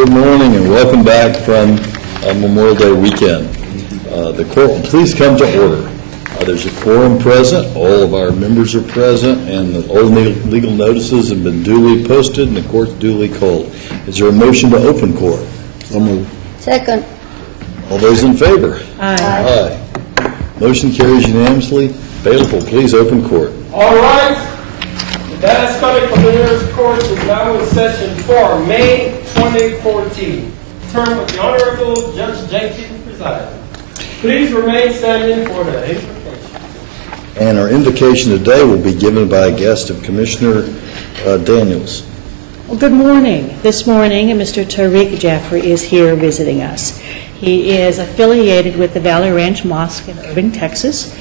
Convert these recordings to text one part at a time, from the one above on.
Good morning and welcome back from Memorial Day weekend. The court will please come to order. There's a quorum present, all of our members are present, and all legal notices have been duly posted and the court's duly called. Is there a motion to open court? So moved. Second. All those in favor? Aye. Aye. Motion carries unanimously. Bailiff will please open court. All right. The Dallas County Commissioners Court is now in session for May 2014. Term with the Honorable Judge Jenkins presiding. Please remain standing for the invocation. And our invocation today will be given by a guest of Commissioner Daniels. Well, good morning. This morning, Mr. Tariq Jaffrey is here visiting us. He is affiliated with the Valley Ranch Mosque in Irving, Texas,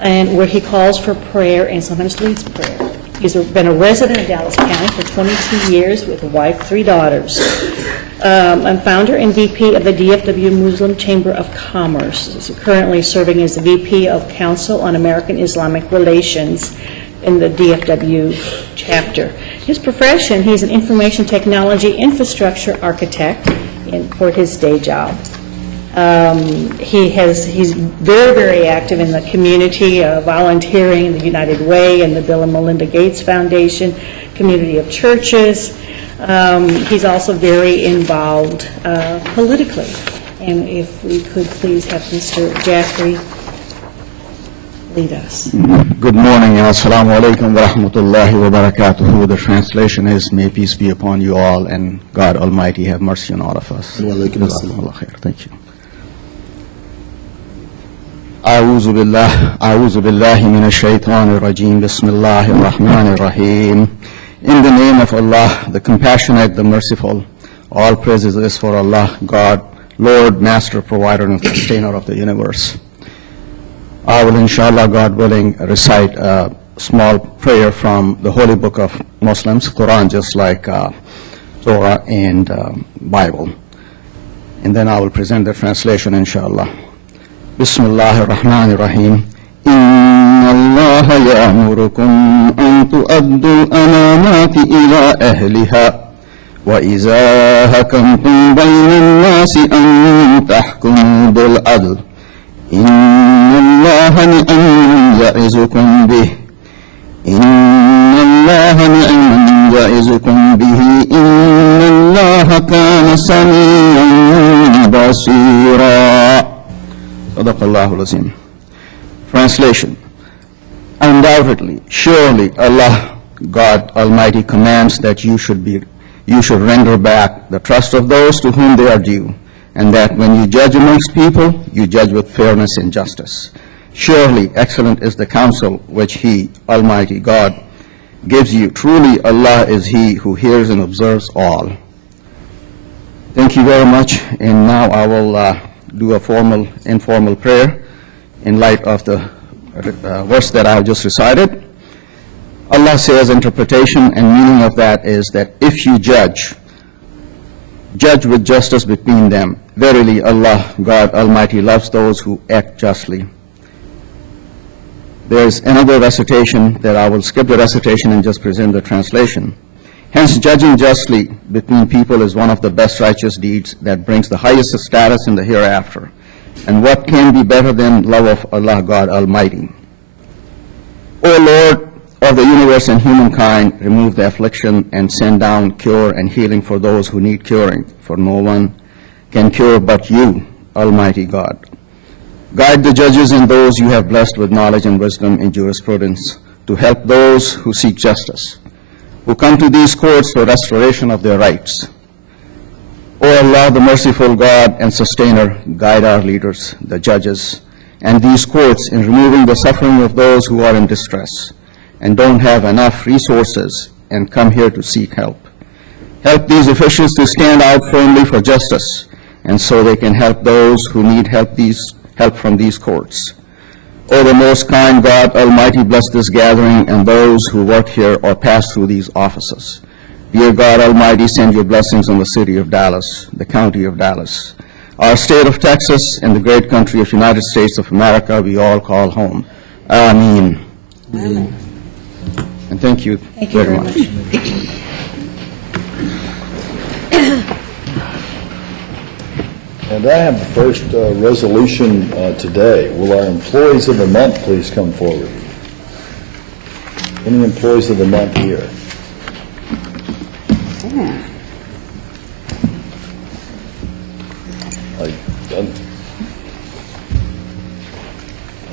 and where he calls for prayer and sometimes leads prayer. He's been a resident of Dallas County for 22 years with a wife, 3 daughters. I'm founder and VP of the DFW Muslim Chamber of Commerce. He's currently serving as the VP of Council on American Islamic Relations in the DFW chapter. His profession, he's an information technology infrastructure architect for his day job. He's very, very active in the community, volunteering in the United Way and the Bill and Melinda Gates Foundation, community of churches. He's also very involved politically. And if we could please have Mr. Jaffrey lead us. Good morning. Assalamu alaikum wa rahmatullahi wa barakatuhu. The translation is, may peace be upon you all and God Almighty have mercy on all of us. Wa alaikum assalam. Thank you. أعوذ بالله من الشيطان الرجيم بسم الله الرحمن الرحيم. In the name of Allah, the compassionate, the merciful, all praises is for Allah, God, Lord, Master, Provider, and Sustainer of the universe. I will, inshallah, God willing, recite a small prayer from the holy book of Muslims, Quran, just like Torah and Bible. And then I will present the translation, inshallah. Bismillah ar-Rahman ar-Rahim. Inna Allah ya'murukum an tu'addu al-amanati ila ahliha wa iza hakamtum bayna an-nasi an tahkumu bil 'adl. Inna Allah ni'man ya'izukum bih. Inna Allah ni'man ya'izukum bihi. Inna Allah kana sami'an basira. Sadaqallahu al-Azim. Translation. Undoubtedly, surely Allah, God Almighty, commands that you should render back the trust of those to whom they are due, and that when you judge amongst people, you judge with fairness and justice. Surely excellent is the counsel which He, Almighty God, gives you. Truly Allah is He who hears and observes all. Thank you very much, and now I will do a informal prayer in light of the verse that I have just recited. Allah says, interpretation and meaning of that is that if you judge with justice between them. Verily Allah, God Almighty, loves those who act justly. There is another recitation that I will skip the recitation and just present the translation. Hence, judging justly between people is one of the best righteous deeds that brings the highest status in the hereafter. And what can be better than love of Allah, God Almighty? O Lord of the universe and humankind, remove the affliction and send down cure and healing for those who need curing, for no one can cure but you, Almighty God. Guide the judges and those you have blessed with knowledge and wisdom in jurisprudence to help those who seek justice, who come to these courts for restoration of their rights. O Allah, the merciful God and sustainer, guide our leaders, the judges, and these courts in removing the suffering of those who are in distress and don't have enough resources and come here to seek help. Help these officials to stand out firmly for justice, and so they can help those who need help from these courts. O the most kind God Almighty, bless this gathering and those who work here or pass through these offices. Dear God Almighty, send your blessings on the city of Dallas, the county of Dallas, our state of Texas, and the great country of United States of America we all call home. Ameen. Amen. And thank you, Thank you very much. And I have the first resolution today. Will our employees of the month please come forward? Any employees of the month here?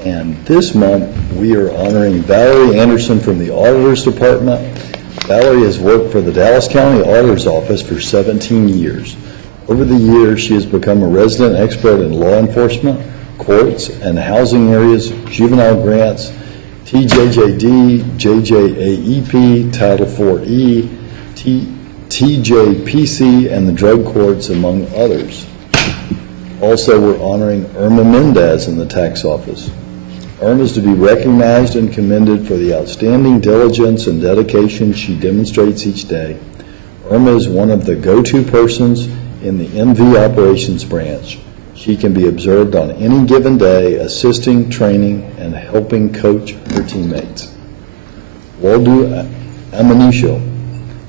And this month, we are honoring Valerie Anderson from the Auditor's Department. Valerie has worked for the Dallas County Auditor's Office for 17 years. Over the years, she has become a resident expert in law enforcement, courts, and housing areas, juvenile grants, TJJD, JJAEP, Title IV-E, TJPC, and the drug courts, among others. Also, we're honoring Irma Mendez in the tax office. Irma is to be recognized and commended for the outstanding diligence and dedication she demonstrates each day. Irma is one of the go-to persons in the MV operations branch. She can be observed on any given day, assisting, training, and helping coach her teammates. Waldo Amanisho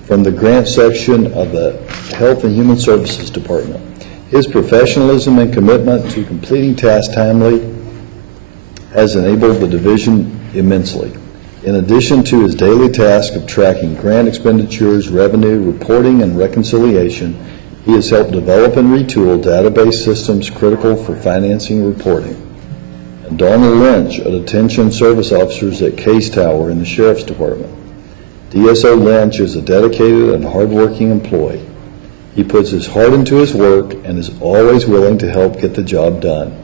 from the grant section of the Health and Human Services Department. His professionalism and commitment to completing tasks timely has enabled the division immensely. In addition to his daily task of tracking grant expenditures, revenue, reporting, and reconciliation, he has helped develop and retool database systems critical for financing reporting. And Darnell Lynch, a detention service officer at Case Tower in the Sheriff's Department. DSO Lynch is a dedicated and hardworking employee. He puts his heart into his work and is always willing to help get the job done.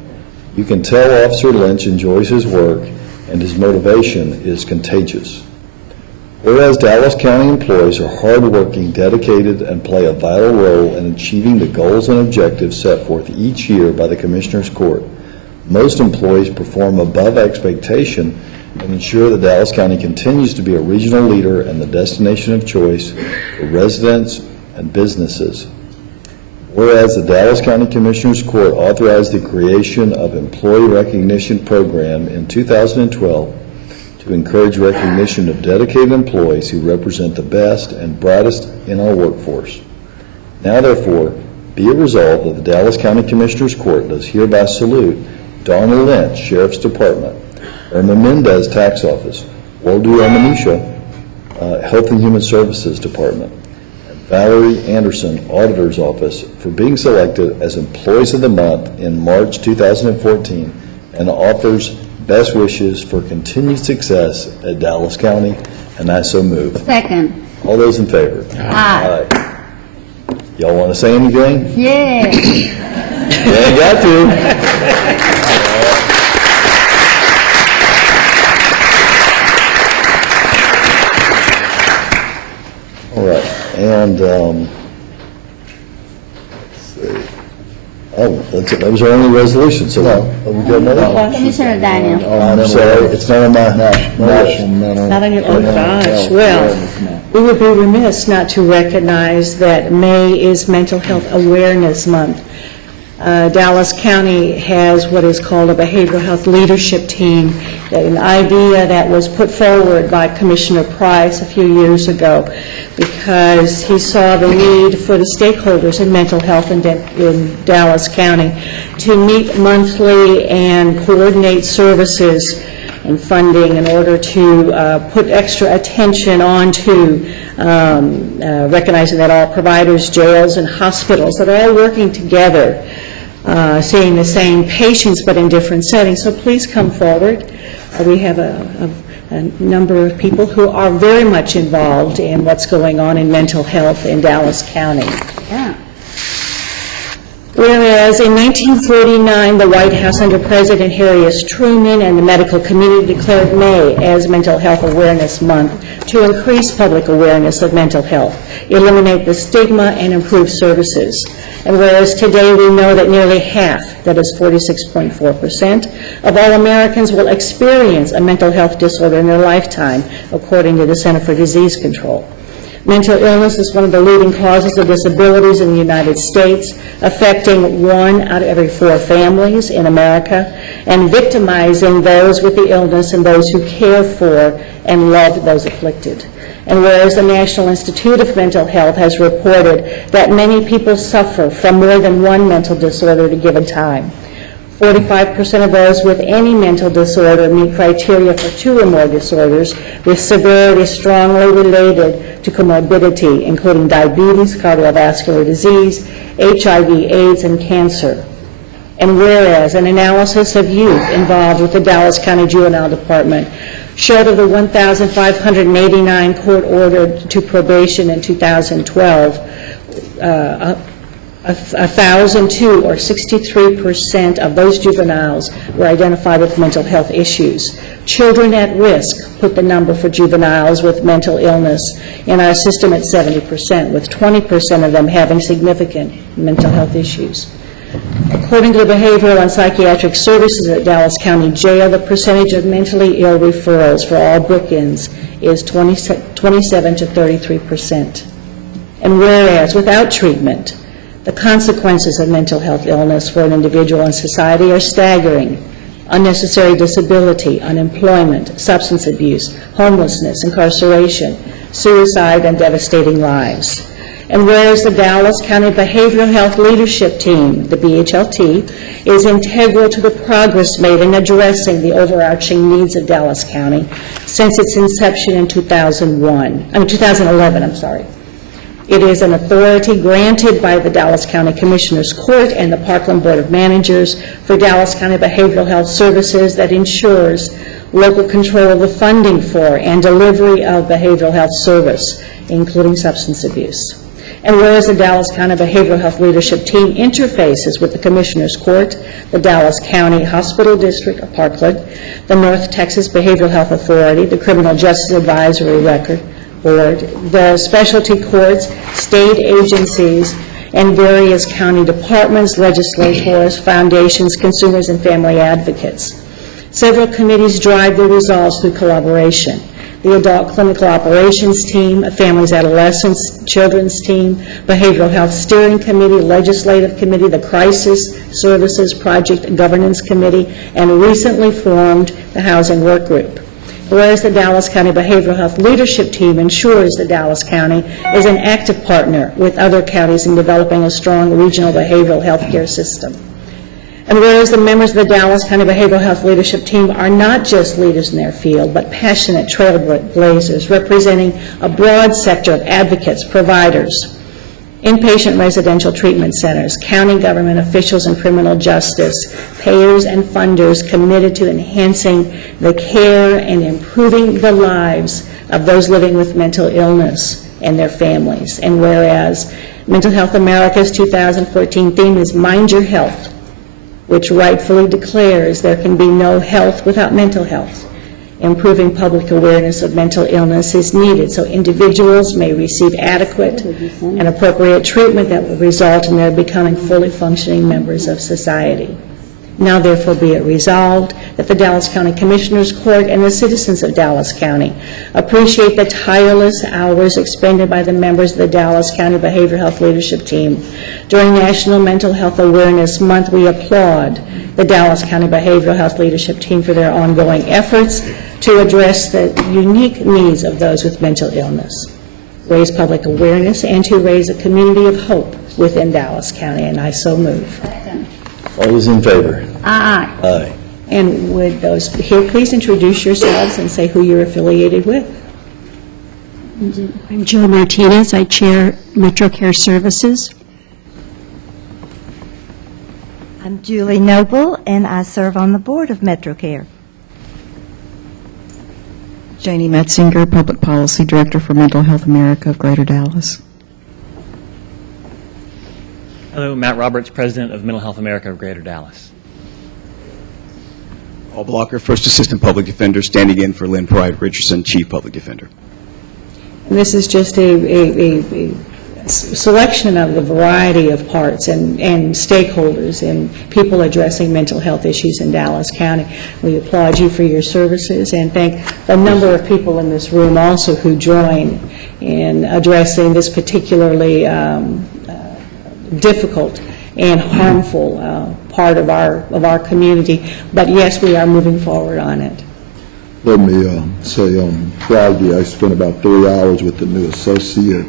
You can tell Officer Lynch enjoys his work and his motivation is contagious. Whereas Dallas County employees are hardworking, dedicated, and play a vital role in achieving the goals and objectives set forth each year by the Commissioner's Court, most employees perform above expectation and ensure that Dallas County continues to be a regional leader and the destination of choice for residents and businesses. Whereas the Dallas County Commissioners Court authorized the creation of Employee Recognition Program in 2012 to encourage recognition of dedicated employees who represent the best and brightest in our workforce. Now, therefore, be it resolved that the Dallas County Commissioners Court does hereby salute Darnell Lynch, Sheriff's Department, Irma Mendez, Tax Office, Waldo Amanisha, Health and Human Services Department, and Valerie Anderson, Auditor's Office, for being selected as Employees of the Month in March 2014 and offers best wishes for continued success at Dallas County, and I so move. Second. All those in favor? Aye. Aye. Y'all want to say anything? Yeah. You ain't got to. All right, and let's see. That was our only resolution, so we got another? Commissioner Daniel. I'm sorry, it's not on my motion. Not on your, oh gosh, well, we would be remiss not to recognize that May is Mental Health Awareness Month. Dallas County has what is called a behavioral health leadership team, an idea that was put forward by Commissioner Price a few years ago because he saw the need for the stakeholders in mental health in Dallas County to meet monthly and coordinate services and funding in order to put extra attention onto recognizing that all providers, jails, and hospitals that are all working together, seeing the same patients but in different settings. So please come forward. We have a number of people who are very much involved in what's going on in mental health in Dallas County. Yeah. Whereas in 1949, the White House under President Harry S. Truman and the medical community declared May as Mental Health Awareness Month to increase public awareness of mental health, eliminate the stigma, and improve services. And whereas today we know that nearly half, that is 46.4%, of all Americans will experience a mental health disorder in their lifetime, according to the Center for Disease Control. Mental illness is one of the leading causes of disabilities in the United States, affecting 1 out of every 4 families in America, and victimizing those with the illness and those who care for and love those afflicted. And whereas the National Institute of Mental Health has reported that many people suffer from more than one mental disorder at a given time, 45% of those with any mental disorder meet criteria for 2 or more disorders, with severity strongly related to comorbidity, including diabetes, cardiovascular disease, HIV/AIDS, and cancer. And whereas an analysis of youth involved with the Dallas County Juvenile Department showed of the 1,589 court-ordered to probation in 2012, 1,002, or 63% of those juveniles were identified with mental health issues. Children at risk put the number for juveniles with mental illness in our system at 70%, with 20% of them having significant mental health issues. According to the Behavioral and Psychiatric Services at Dallas County Jail, the percentage of mentally ill referrals for all bookends is 27 to 33%. And whereas without treatment, the consequences of mental health illness for an individual and society are staggering: unnecessary disability, unemployment, substance abuse, homelessness, incarceration, suicide, and devastating lives. And whereas the Dallas County Behavioral Health Leadership Team, the BHLT, is integral to the progress made in addressing the overarching needs of Dallas County since its inception in 2011. It is an authority granted by the Dallas County Commissioners Court and the Parkland Board of Managers for Dallas County Behavioral Health Services that ensures local control of the funding for and delivery of behavioral health service, including substance abuse. And whereas the Dallas County Behavioral Health Leadership Team interfaces with the Commissioners Court, the Dallas County Hospital District of Parkland, the North Texas Behavioral Health Authority, the Criminal Justice Advisory Board, the specialty courts, state agencies, and various county departments, legislators, foundations, consumers, and family advocates. Several committees drive their results through collaboration. The Adult Clinical Operations Team, Families, Adolescents, Children's Team, Behavioral Health Steering Committee, Legislative Committee, the Crisis Services Project Governance Committee, and recently formed the Housing Work Group. Whereas the Dallas County Behavioral Health Leadership Team ensures that Dallas County is an active partner with other counties in developing a strong regional behavioral health care system. And whereas the members of the Dallas County Behavioral Health Leadership Team are not just leaders in their field, but passionate trailblazers representing a broad sector of advocates, providers, inpatient residential treatment centers, county government officials and criminal justice, payers and funders committed to enhancing the care and improving the lives of those living with mental illness and their families. And whereas Mental Health America's 2014 theme is Mind Your Health, which rightfully declares there can be no health without mental health. Improving public awareness of mental illness is needed so individuals may receive adequate and appropriate treatment that will result in their becoming fully functioning members of society. Now therefore be it resolved that the Dallas County Commissioners Court and the citizens of Dallas County appreciate the tireless hours expended by the members of the Dallas County Behavioral Health Leadership Team. During National Mental Health Awareness Month, we applaud the Dallas County Behavioral Health Leadership Team for their ongoing efforts to address the unique needs of those with mental illness, raise public awareness, and to raise a community of hope within Dallas County, and I so move. All those in favor? Aye. Aye. And would those here please introduce yourselves and say who you're affiliated with? I'm Jill Martinez. I chair Metro Care Services. I'm Julie Noble, and I serve on the board of MetroCare. Janie Metzinger, Public Policy Director for Mental Health America of Greater Dallas. Hello, Matt Roberts, President of Mental Health America of Greater Dallas. Paul Blocker, First Assistant Public Defender, standing in for Lynn Pride Richardson, Chief Public Defender. And this is just a selection of the variety of parts and stakeholders and people addressing mental health issues in Dallas County. We applaud you for your services and thank a number of people in this room also who join in addressing this particularly difficult and harmful part of our community. But yes, we are moving forward on it. Let me say on Friday, I spent about 3 hours with the new Associate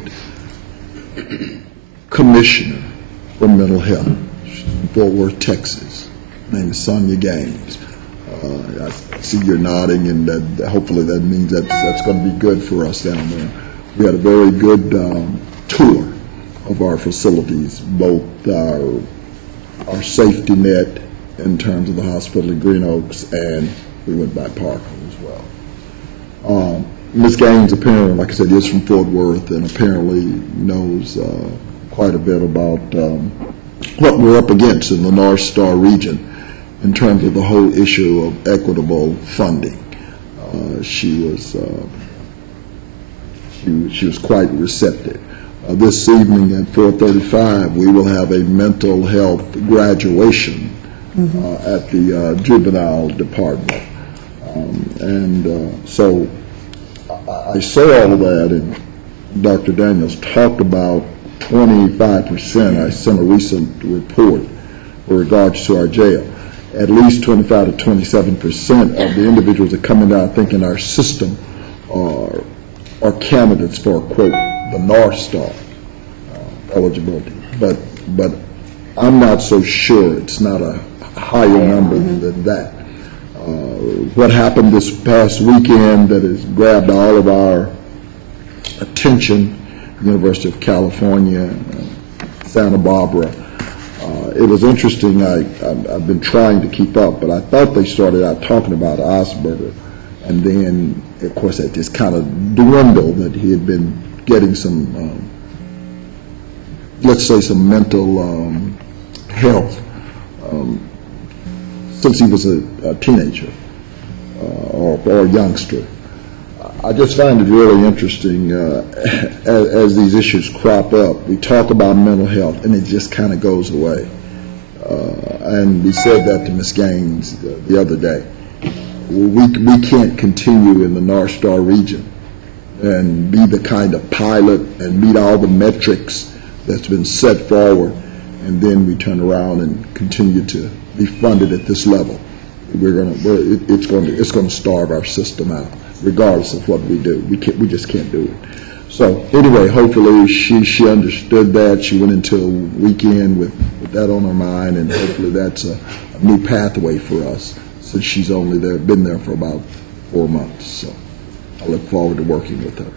Commissioner for Mental Health, Fort Worth, Texas. Her name is Sonia Gaines. I see you're nodding, and that hopefully that means that's going to be good for us down there. We had a very good tour of our facilities, both our safety net in terms of the hospital in Green Oaks, and we went by Parkland as well. Ms. Gaines apparently, like I said, is from Fort Worth and apparently knows quite a bit about what we're up against in the North Star region in terms of the whole issue of equitable funding. She was quite receptive. This evening at 4:35, we will have a mental health graduation at the juvenile department. So I say all of that, and Dr. Daniels talked about 25%. I sent a recent report with regards to our jail. At least 25 to 27% of the individuals that come into, I think, in our system are candidates for, quote, the North Star eligibility. But I'm not so sure it's not a higher number than that. What happened this past weekend that has grabbed all of our attention, University of California, Santa Barbara. It was interesting. I've been trying to keep up, but I thought they started out talking about Asperger, and then, of course, that just kind of dwindled, that he had been getting some, let's say, some mental health since he was a teenager or a youngster. I just find it really interesting as these issues crop up. We talk about mental health, and it just kind of goes away. And we said that to Ms. Gaines the other day. We can't continue in the North Star region and be the kind of pilot and meet all the metrics that's been set forward, and then we turn around and continue to be funded at this level. It's going to starve our system out, regardless of what we do. We just can't do it. So anyway, hopefully she understood that. She went into a weekend with that on her mind, and hopefully that's a new pathway for us, since she's only been there for about 4 months. So I look forward to working with her.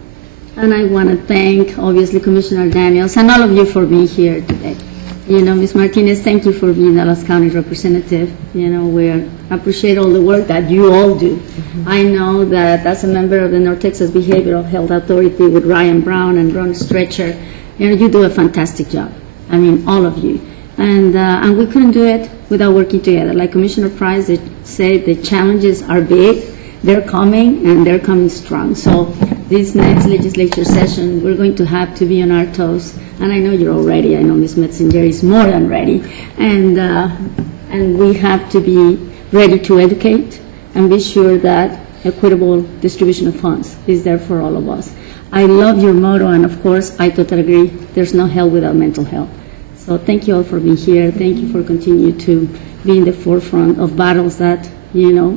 And I want to thank, obviously, Commissioner Daniels and all of you for being here today. You know, Ms. Martinez, thank you for being Dallas County representative. You know, we appreciate all the work that you all do. I know that as a member of the North Texas Behavioral Health Authority with Ryan Brown and Ron Stretcher, you know, you do a fantastic job. I mean, all of you. And we couldn't do it without working together. Like Commissioner Price said, the challenges are big. They're coming, and they're coming strong. So this next legislature session, we're going to have to be on our toes. And I know you're all ready. I know Ms. Metzinger is more than ready. And we have to be ready to educate and be sure that equitable distribution of funds is there for all of us. I love your motto, and of course, I totally agree. There's no health without mental health. So thank you all for being here. Thank you for continuing to be in the forefront of battles that, you know,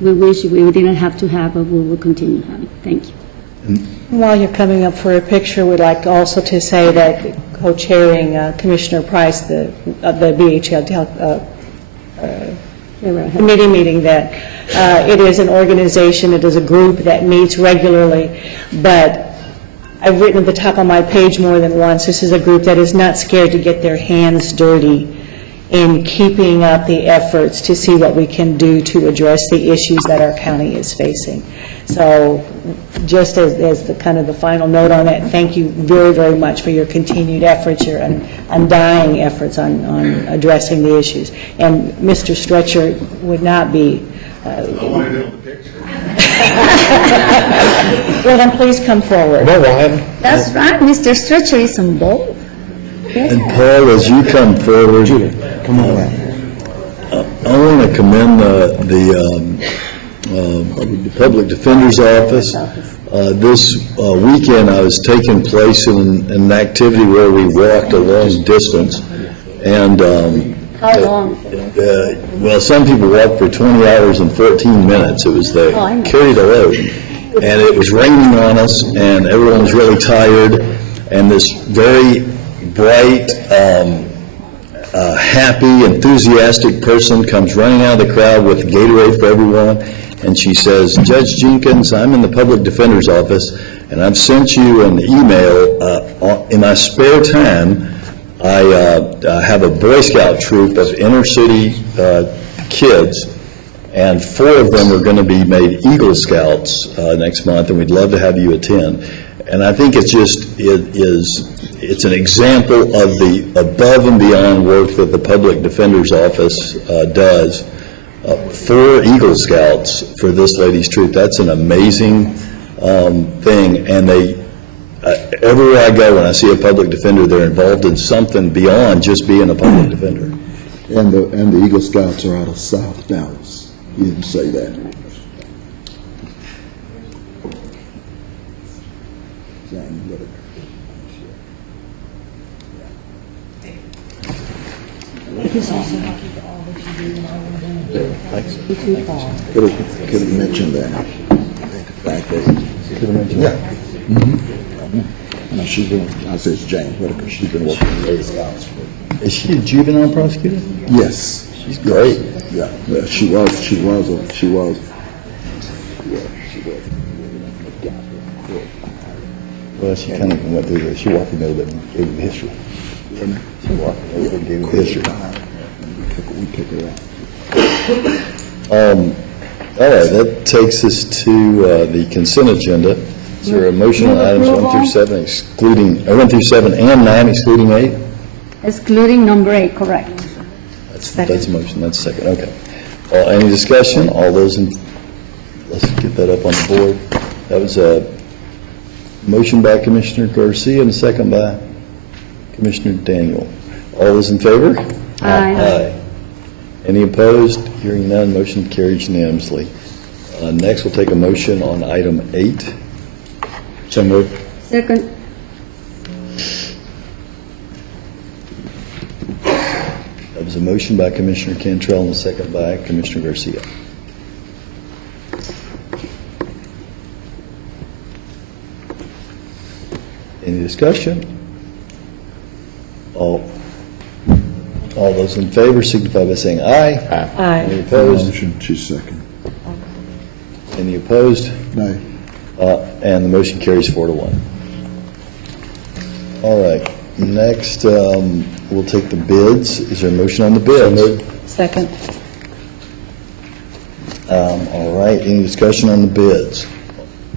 we wish we didn't have to have, but we will continue having. Thank you. While you're coming up for a picture, we'd like also to say that co-chairing Commissioner Price, the BHL committee meeting, that it is an organization, it is a group that meets regularly, but I've written at the top of my page more than once, this is a group that is not scared to get their hands dirty in keeping up the efforts to see what we can do to address the issues that our county is facing. So just as the kind of the final note on that, thank you very, very much for your continued efforts, your undying efforts on addressing the issues. And Mr. Stretcher would not be... I want to get on the picture. Well, then please come forward. That's right. Mr. Stretcher is on board. And Paul, as you come forward, come on. I want to commend the Public Defender's Office. This weekend, I was taking place in an activity where we walked a long distance, and How long? Well, some people walked for 20 hours and 14 minutes. It was they Oh, I know. carried a load. And it was raining on us, and everyone was really tired, and this very bright, happy, enthusiastic person comes running out of the crowd with Gatorade for everyone, and she says, "Judge Jenkins, I'm in the Public Defender's Office, and I've sent you an email. In my spare time, I have a Boy Scout troop of inner-city kids, and 4 of them are going to be made Eagle Scouts next month, and we'd love to have you attend." And I think it's an example of the above and beyond work that the Public Defender's Office does. 4 Eagle Scouts for this lady's troop. That's an amazing thing, and everywhere I go, when I see a public defender, they're involved in something beyond just being a public defender. And the Eagle Scouts are out of South Dallas. He didn't say that. Could have mentioned that. Could have mentioned that. No, she's been, I said it's Jane Whitaker, she's been working with Lady Scouts. Is she a juvenile prosecutor? Yes. She's great. Yeah, she was. Well, she kind of went through this. She walked me over and gave me history. She walked me over and gave me history. We took her out. All right, that takes us to the consent agenda. Is there a motion on items 1 through 7 excluding, 1 through 7 and 9 excluding 8? Excluding number 8, correct. That's a motion, that's a second, okay. Any discussion? All those in, let's get that up on the board. That was a motion by Commissioner Garcia and a second by Commissioner Daniel. All those in favor? Aye. Any opposed? Hearing none, motion carries unanimously. Next, we'll take a motion on item 8. So moved. Second. That was a motion by Commissioner Cantrell and a second by Commissioner Garcia. Any discussion? All those in favor signify by saying aye. Aye. Any opposed? Motion, she's second. Any opposed? No. And the motion carries 4-1. All right, next, we'll take the bids. Is there a motion on the bids? Second. All right, any discussion on the bids?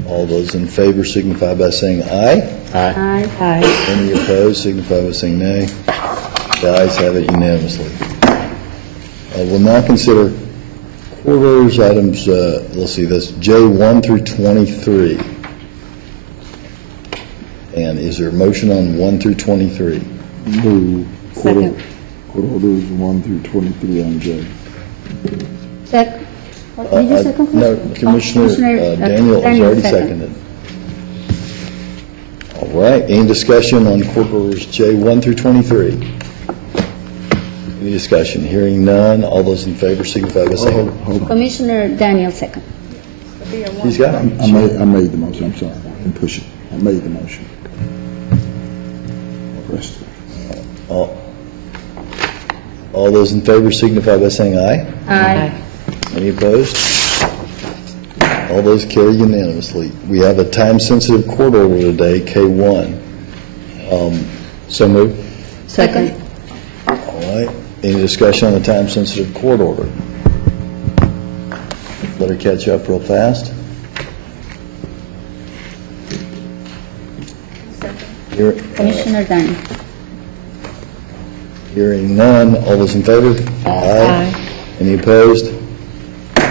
All those in favor signify by saying aye. Aye. Aye. Any opposed signify by saying nay. The ayes have it unanimously. We'll now consider court orders items, let's see, that's J1 through 23. And is there a motion on 1 through 23? Move. Second. Court orders 1 through 23 on J. Second. Did you second? No, Commissioner Daniel has already seconded. All right, any discussion on court orders J1 through 23? Any discussion? Hearing none, all those in favor signify by saying Hold on. Commissioner Daniel, second. he's got it. I made the motion, I'm sorry. I didn't push it. I made the motion. Pressed it. All those in favor signify by saying aye. Aye. Any opposed? All those carry unanimously. We have a time-sensitive court order today, K1. So moved. Second. All right. Any discussion on the time-sensitive court order? Let her catch up real fast. Commissioner Daniel. Hearing none, all those in favor? Aye. Any opposed?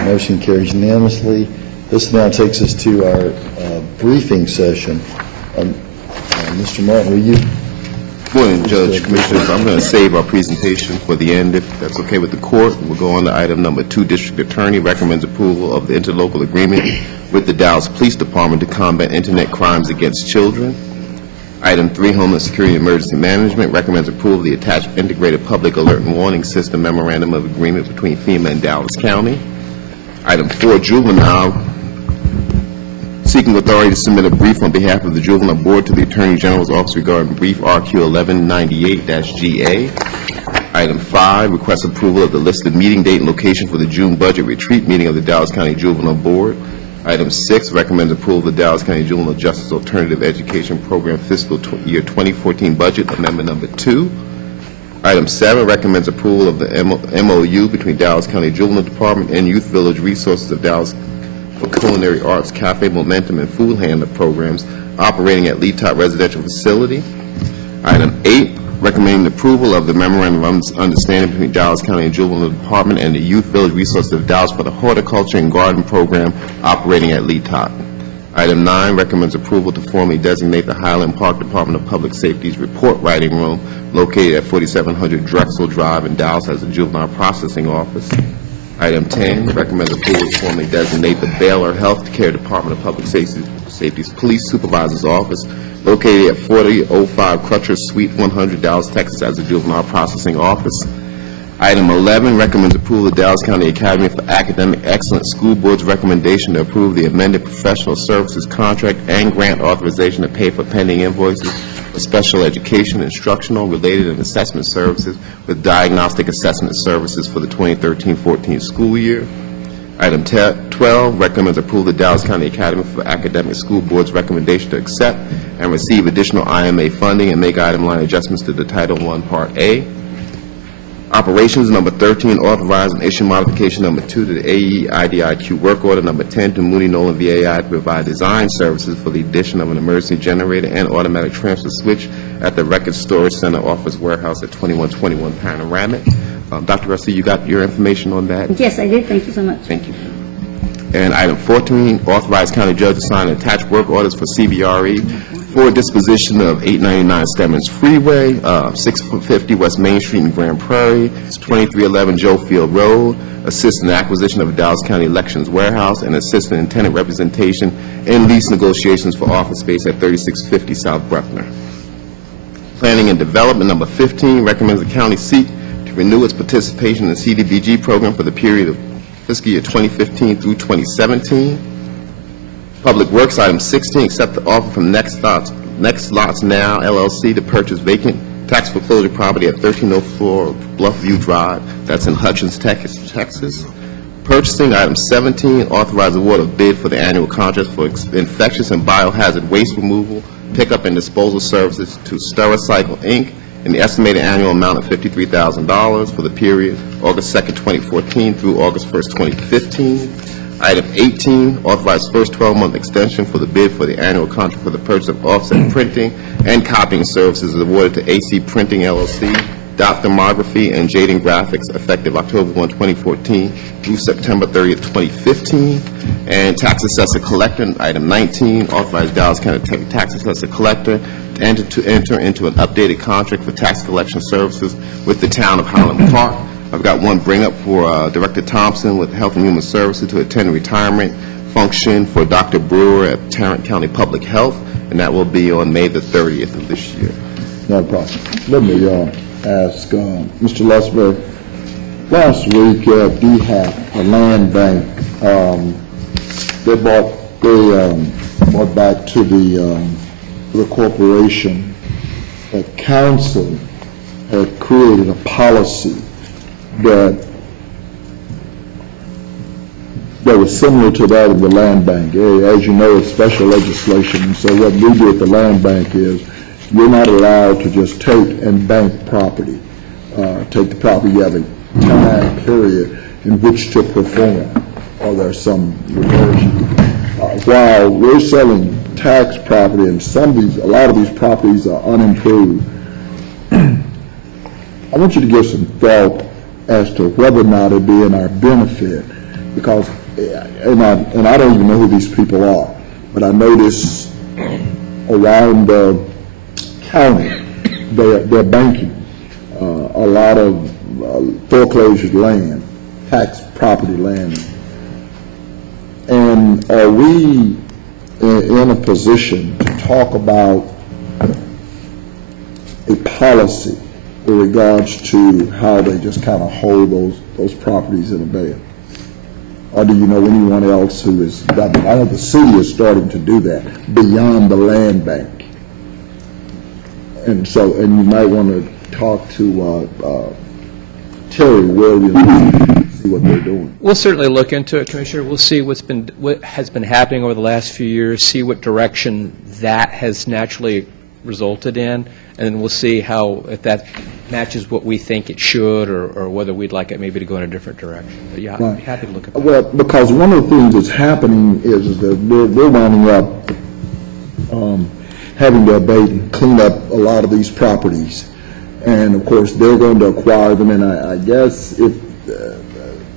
Motion carries unanimously. This now takes us to our briefing session. Mr. Martin, will you? Morning, Judge, Commissioners. I'm going to save our presentation for the end, if that's okay with the court. We'll go on to item number 2. District Attorney recommends approval of the interlocal agreement with the Dallas Police Department to combat internet crimes against children. Item 3, Homeland Security and Emergency Management recommends approval of the attached Integrated Public Alert and Warning System Memorandum of Agreement between FEMA and Dallas County. Item 4, Juvenile, seeking authority to submit a brief on behalf of the Juvenile Board to the Attorney General's Office regarding brief RQ 1198-GA. Item 5, request approval of the listed meeting date and location for the June budget retreat meeting of the Dallas County Juvenile Board. Item 6, recommends approval of the Dallas County Juvenile Justice Alternative Education Program fiscal year 2014 budget amendment number 2. Item 7, recommends approval of the MOU between Dallas County Juvenile Department and Youth Village Resources of Dallas for Culinary Arts Cafe Momentum and Food Handler programs operating at Lee Top Residential Facility. Item 8, recommending approval of the memorandum of understanding between Dallas County and Juvenile Department and the Youth Village Resources of Dallas for the Horticulture and Garden Program operating at Lee Top. Item 9, recommends approval to formally designate the Highland Park Department of Public Safety's report writing room located at 4700 Drexel Drive in Dallas as a juvenile processing office. Item 10, recommends approval to formally designate the Baylor Healthcare Department of Public Safety's Police Supervisor's Office located at 4005 Crutcher Suite 100, Dallas, Texas, as a juvenile processing office. Item 11, recommends approval of Dallas County Academy for Academic Excellence School Board's recommendation to approve the amended professional services contract and grant authorization to pay for pending invoices for special education, instructional, related, and assessment services with diagnostic assessment services for the 2013-14 school year. Item 12, recommends approval of the Dallas County Academy for Academic School Board's recommendation to accept and receive additional IMA funding and make item line adjustments to the Title I Part A. Operations, number 13, authorize and issue modification number 2 to the AE IDIQ work order number 10 to Moody Nolan VAI to provide design services for the addition of an emergency generator and automatic transfer switch at the Record Storage Center Office Warehouse at 2121 Panoramic. Dr. Garcia, you got your information on that? Yes, I did. Thank you so much. Thank you. And item 14, authorize county judge to sign attached work orders for CBRE for disposition of 899 Stemmons Freeway, 650 West Main Street in Grand Prairie, 2311 Joe Field Road, assist in the acquisition of Dallas County Elections Warehouse, and assist in tenant representation in lease negotiations for office space at 3650 South Bruckner. Planning and Development, number 15, recommends the county seek to renew its participation in the CDBG program for the period of fiscal year 2015 through 2017. Public Works, item 16, accept the offer from Next Lots Now, LLC to purchase vacant tax foreclosure property at 1304 Bluffview Drive, that's in Hutchins, Texas. Purchasing, item 17, authorize award of bid for the annual contract for infectious and biohazard waste removal, pickup and disposal services to Stericycle, Inc., in the estimated annual amount of $53,000 for the period August 2nd, 2014 through August 1st, 2015. Item 18, authorize first 12-month extension for the bid for the annual contract for the purchase of offset printing and copying services awarded to AC Printing, LLC, Dot Thermography, and Jading Graphics, effective October 1, 2014 through September 30th, 2015. And Tax Assessor Collector, item 19, authorize Dallas County Tax Assessor Collector to enter into an updated contract for tax collection services with the town of Highland Park. I've got one bring up for Director Thompson with Health and Human Services to attend a retirement function for Dr. Brewer at Tarrant County Public Health, and that will be on May the 30th of this year. Not a problem. Let me ask Mr. Lusberg. Last week, DHAP, a land bank, they brought back to the corporation that council had created a policy that was similar to that of the land bank. As you know, it's special legislation, and so what we do at the land bank is you're not allowed to just take and bank property. Take the property, you have a time period in which to perform, or there's some reversion. While we're selling tax property, and a lot of these properties are unimproved, I want you to give some thought as to whether or not it'd be in our benefit, because, and I don't even know who these people are, but I notice around the county, they're banking a lot of foreclosure land, tax property land. And are we in a position to talk about a policy with regards to how they just kind of hold those properties in abeyance? Or do you know anyone else who is, I know the city is starting to do that beyond the land bank. And so, and you might want to talk to Terry Williams, see what they're doing. We'll certainly look into it, Commissioner. We'll see what has been happening over the last few years, see what direction that has naturally resulted in, and then we'll see how, if that matches what we think it should, or whether we'd like it maybe to go in a different direction. But yeah, I'd be happy to look at that. Well, because one of the things that's happening is that we're winding up having to abate and clean up a lot of these properties. And of course, they're going to acquire them, and I guess if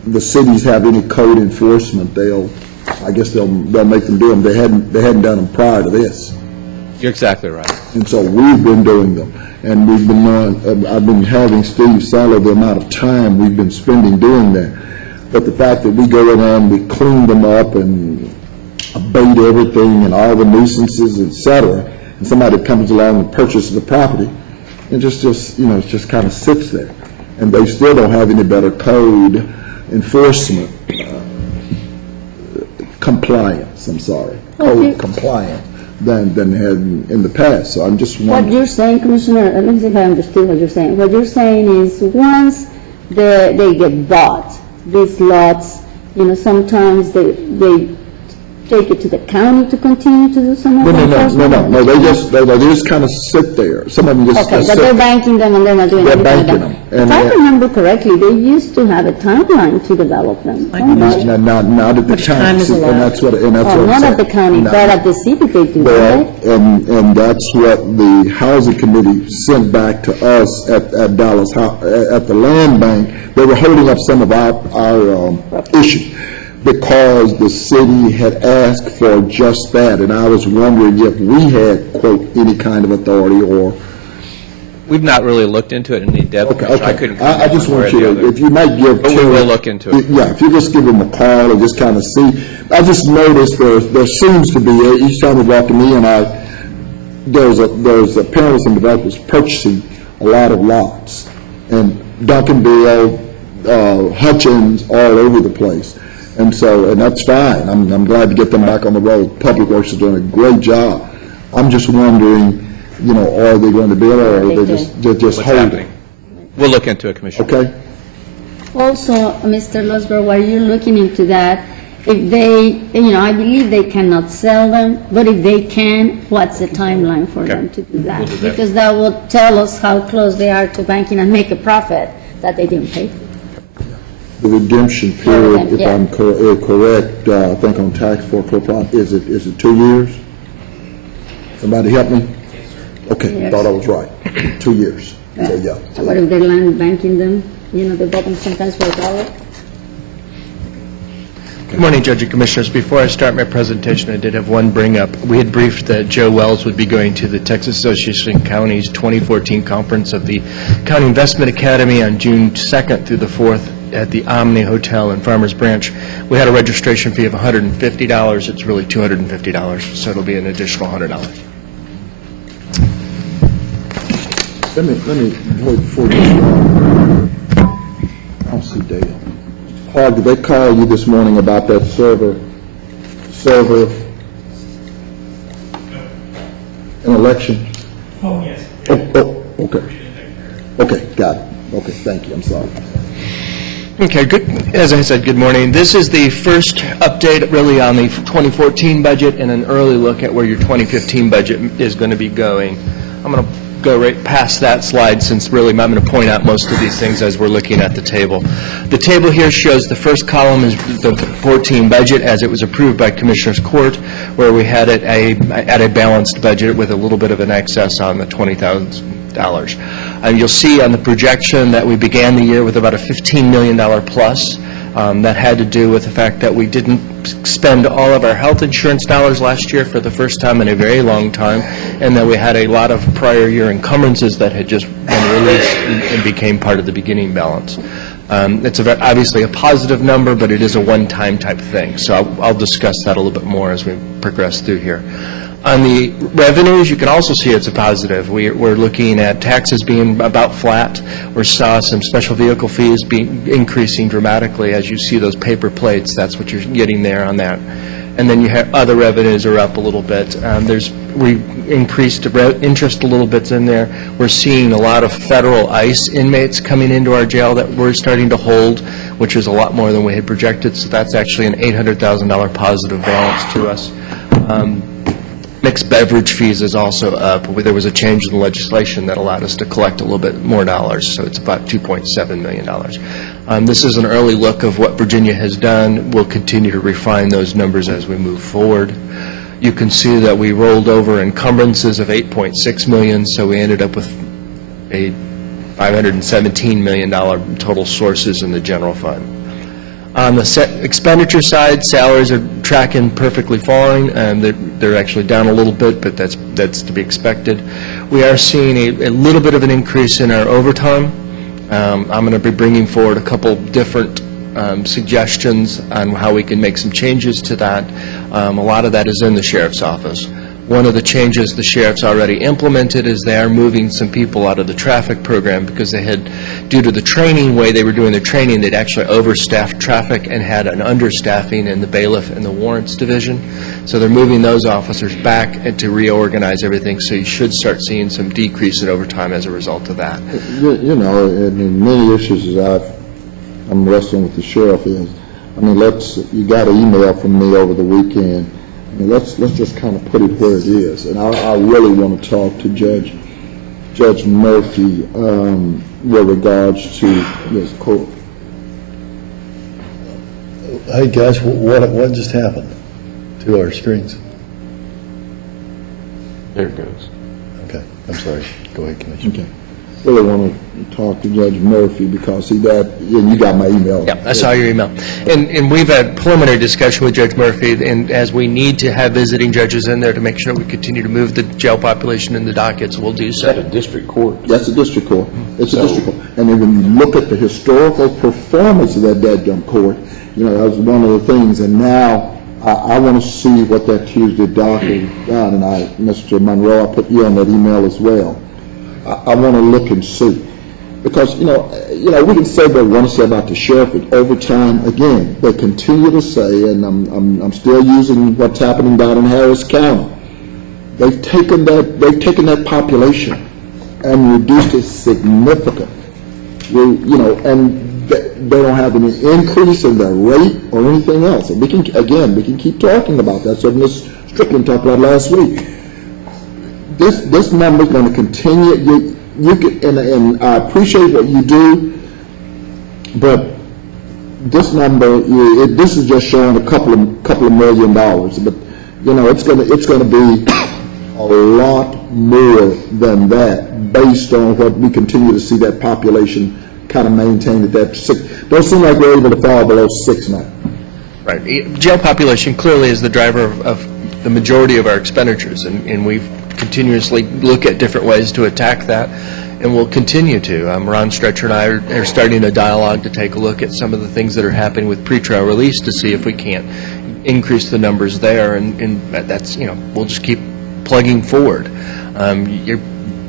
the cities have any code enforcement, they'll make them do them. They hadn't done them prior to this. You're exactly right. And so we've been doing them, and we've been I've been having Steve Salo the amount of time we've been spending doing that. But the fact that we go in and we clean them up and abate everything and all the nuisances, et cetera, and somebody comes along and purchases the property, it just it just kind of sits there, and they still don't have any better code enforcement compliance. I'm sorry, code compliant than they had in the past. So I'm just wondering. What you're saying, Commissioner, let me see if I understood what you're saying. What you're saying is once they get bought, these lots, sometimes they take it to the county to continue to do some of the enforcement? No, they just kind of sit there. Some of them just Okay, but they're banking them and they're not doing They're anything with banking them. them. If I remember correctly, they used to have a timeline to develop them. Not at the county, and that's what I'm Not saying. at the county, but at the city they do, Well, right? and that's what the housing committee sent back to us at Dallas, at the land bank. They were holding up some of our issues because the city had asked for just that, and I was wondering if we had, quote, any kind of authority or. We've not really looked into it in any depth. Okay. I couldn't I comment just one way want or you the to, other. if you might give. But we will look into it. Yeah, if you just give them a call and just kind of see. I just noticed there seems to be, each time they walk to me there's apparently some developers purchasing a lot of lots. And Duncanville, Hutchins, all over the place. And that's fine. I'm glad to get them back on the road. Public Works is doing a great job. I'm just wondering, are they going to be there, or are they just What's holding? happening? We'll look into it, Commissioner. Okay? Also, Mr. Losberg, while you're looking into that, if they, I believe they cannot sell them, but if they can, what's the timeline for them to do that? We'll do that. Because that will tell us how close they are to banking and make a profit that they didn't pay for. The redemption period, if Yeah. I'm correct, I think on tax foreclosure, is it 2 years? Somebody help me? Okay, Yes. thought I was right. 2 years. So, yeah. So what if they're land banking them? They bought them sometimes for $1. Good morning, Judge and Commissioners. Before I start my presentation, I did have one bring up. We had briefed that Joe Wells would be going to the Texas Association of Counties 2014 Conference of the County Investment Academy on June 2nd through the 4th at the Omni Hotel in Farmers Branch. We had a registration fee of $150. It's really $250, so it'll be an additional $100. Let me, before you start, I'll see Dale. Paul, did they call you this morning about that server, an election? Oh, yes. Okay. Okay, got it. Okay, thank you, I'm sorry. Okay, good. As I said, good morning. This is the first update really on the 2014 budget and an early look at where your 2015 budget is going to be going. I'm going to go right past that slide since really I'm going to point out most of these things as we're looking at the table. The table here shows the first column is the 14 budget as it was approved by Commissioners Court, where we had it at a balanced budget with a little bit of an excess on the $20,000. And you'll see on the projection that we began the year with about a $15 million plus. That had to do with the fact that we didn't spend all of our health insurance dollars last year for the first time in a very long time, and that we had a lot of prior year encumbrances that had just been released and became part of the beginning balance. It's obviously a positive number, but it is a one-time type thing. So I'll discuss that a little bit more as we progress through here. On the revenues, you can also see it's a positive. We're looking at taxes being about flat. We saw some special vehicle fees increasing dramatically. As you see those paper plates, that's what you're getting there on that. And then you have other revenues are up a little bit. We increased interest a little bit in there. We're seeing a lot of federal ICE inmates coming into our jail that we're starting to hold, which is a lot more than we had projected. So that's actually an $800,000 positive balance to us. Mixed beverage fees is also up. There was a change in the legislation that allowed us to collect a little bit more dollars, so it's about $2.7 million. This is an early look of what Virginia has done. We'll continue to refine those numbers as we move forward. You can see that we rolled over encumbrances of $8.6 million, so we ended up with a $517 million total sources in the general fund. On the expenditure side, salaries are tracking perfectly fine. They're actually down a little bit, but that's to be expected. We are seeing a little bit of an increase in our overtime. I'm going to be bringing forward a couple different suggestions on how we can make some changes to that. A lot of that is in the sheriff's office. One of the changes the sheriff's already implemented is they are moving some people out of the traffic program because they had, due to the training way they were doing their training, they'd actually overstaffed traffic and had an understaffing in the bailiff and the warrants division. So they're moving those officers back and to reorganize everything, so you should start seeing some decrease in overtime as a result of that. You know, and many issues I'm wrestling with the sheriff is, I mean, you got an email from me over the weekend. I mean, let's just kind of put it where it is. And I really want to talk to Judge Murphy with regards to this court. Hey, guys, what just happened to our screens? There it goes. Okay, I'm sorry. Go ahead, Commissioner. Okay. Really want to talk to Judge Murphy because and you got my email. Yeah, I saw your email. And we've had preliminary discussion with Judge Murphy, and as we need to have visiting judges in there to make sure we continue to move the jail population in the dockets, we'll do so. Is that a district court? That's a district court. It's a district court. And then when you look at the historical performance of that dadgum court, you know, that was one of the things. And now I want to see what that Tuesday docket is done. And Mr. Monroe, I put you on that email as well. I want to look and see, because you know we can say what we want to say about the sheriff, but over time, again, they continue to say, and I'm still using what's happening down in Harris County. They've taken that population and reduced it significantly. And they don't have any increase in their rate or anything else. And we can keep talking about that. So Ms. Strickland talked about last week. This number is going to continue. And I appreciate what you do, but this number, this is just showing a couple of $1 million. But you know, it's going to be a lot more than that, based on what we continue to see that population kind of maintain at that 6. Don't seem like we're able to fall below 6 now. Right. Jail population clearly is the driver of the majority of our expenditures, and we've continuously look at different ways to attack that, and we'll continue to. Ron Stretcher and I are starting a dialogue to take a look at some of the things that are happening with pretrial release to see if we can't increase the numbers there, and that's, you know, we'll just keep plugging forward. You're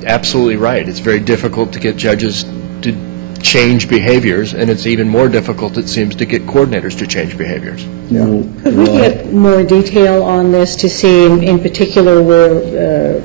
absolutely right. It's very difficult to get judges to change behaviors, and it's even more difficult, it seems, to get coordinators to change behaviors. Yeah. Could we get more detail on this to see in particular where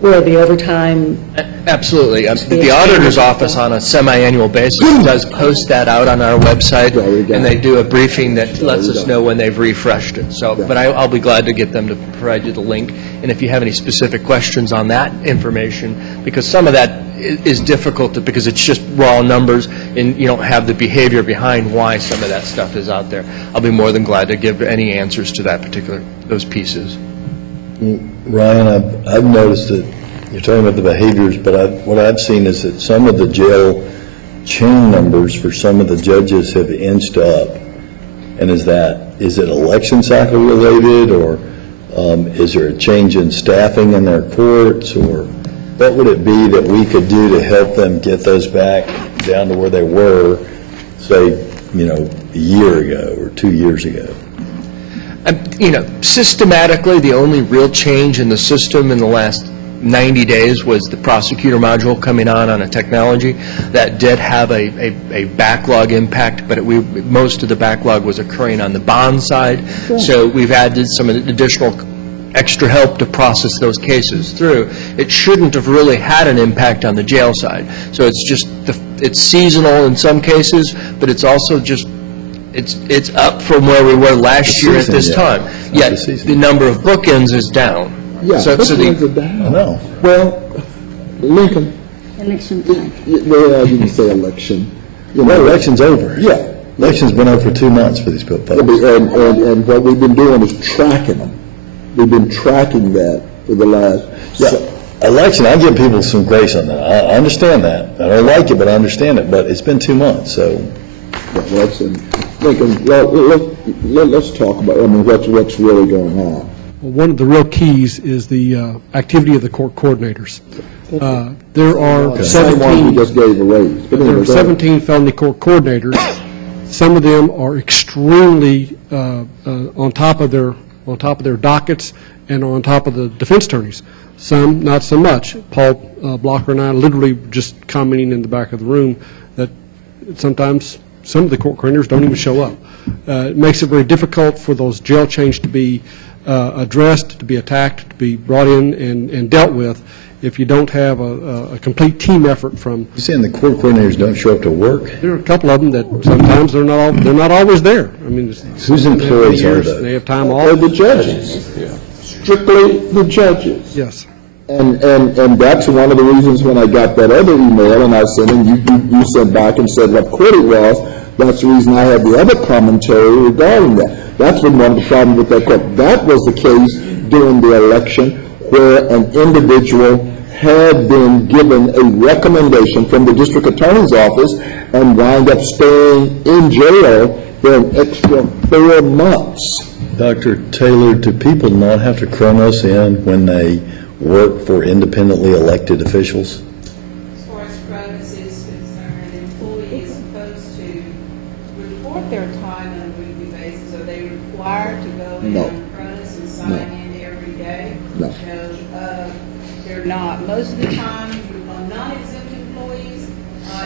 the overtime? Absolutely. The auditor's office on a semi-annual basis does post that out on our website, and they do a briefing that lets us know when they've refreshed it. So, but I'll be glad to get them to provide you the link. And if you have any specific questions on that information, because some of that is difficult because it's just raw numbers, and you don't have the behavior behind why some of that stuff is out there. I'll be more than glad to give any answers to those pieces. Ryan, I've noticed that you're talking about the behaviors, but what I've seen is that some of the jail chain numbers for some of the judges have inched up. And is it election cycle related, or is there a change in staffing in their courts, or what would it be that we could do to help them get those back down to where they were, say, a year ago or 2 years ago? Systematically, the only real change in the system in the last 90 days was the prosecutor module coming on a technology that did have a backlog impact, but most of the backlog was occurring on the bond side. So we've added some additional extra help to process those cases through. It shouldn't have really had an impact on the jail side. So it's just, it's seasonal in some cases, but it's also just, it's up from where we were last year at this time. Yet the number of bookends is down. Yeah, So bookends are down. I know. Well, Lincoln, Election time. well, you can say election. Well, election's over. Yeah. Election's been over for 2 months for these folks. And what we've been doing is tracking them. We've been tracking that for the last. Election, I give people some grace on that. I understand that. I don't like it, but I understand it. But it's been 2 months, so. Lincoln, let's talk about, what's really going on. Well, one of the real keys is the activity of the court coordinators. There are 17. We just gave a raise. But There are 17 felony court coordinators. Some of them are extremely on top of their dockets and on top of the defense attorneys. Some, not so much. Paul Blocker and I literally just commenting in the back of the room that sometimes some of the court coordinators don't even show up. It makes it very difficult for those jail change to be addressed, to be attacked, to be brought in and dealt with if you don't have a complete team effort from. You're saying the court coordinators don't show up to work? There are a couple of them that sometimes they're not always there. I mean, whose employees are they? They have time off. They're the judges. Strictly the judges. Yes. And that's one of the reasons when I got that other email and I sent it, you sent back and said what court it was. That's the reason I had the other commentary regarding that. That's been one of the problems with that court. That was the case during the election where an individual had been given a recommendation from the district attorney's office and wound up staying in jail for an extra 4 months. Dr. Taylor, do people not have to chronos in when they work for independently elected officials? As far as Cronus is concerned, an employee is supposed to report their time on a weekly basis. Are they required to go in on Cronus and sign in every day? No. They're not. Most of the time, on non-exempt employees,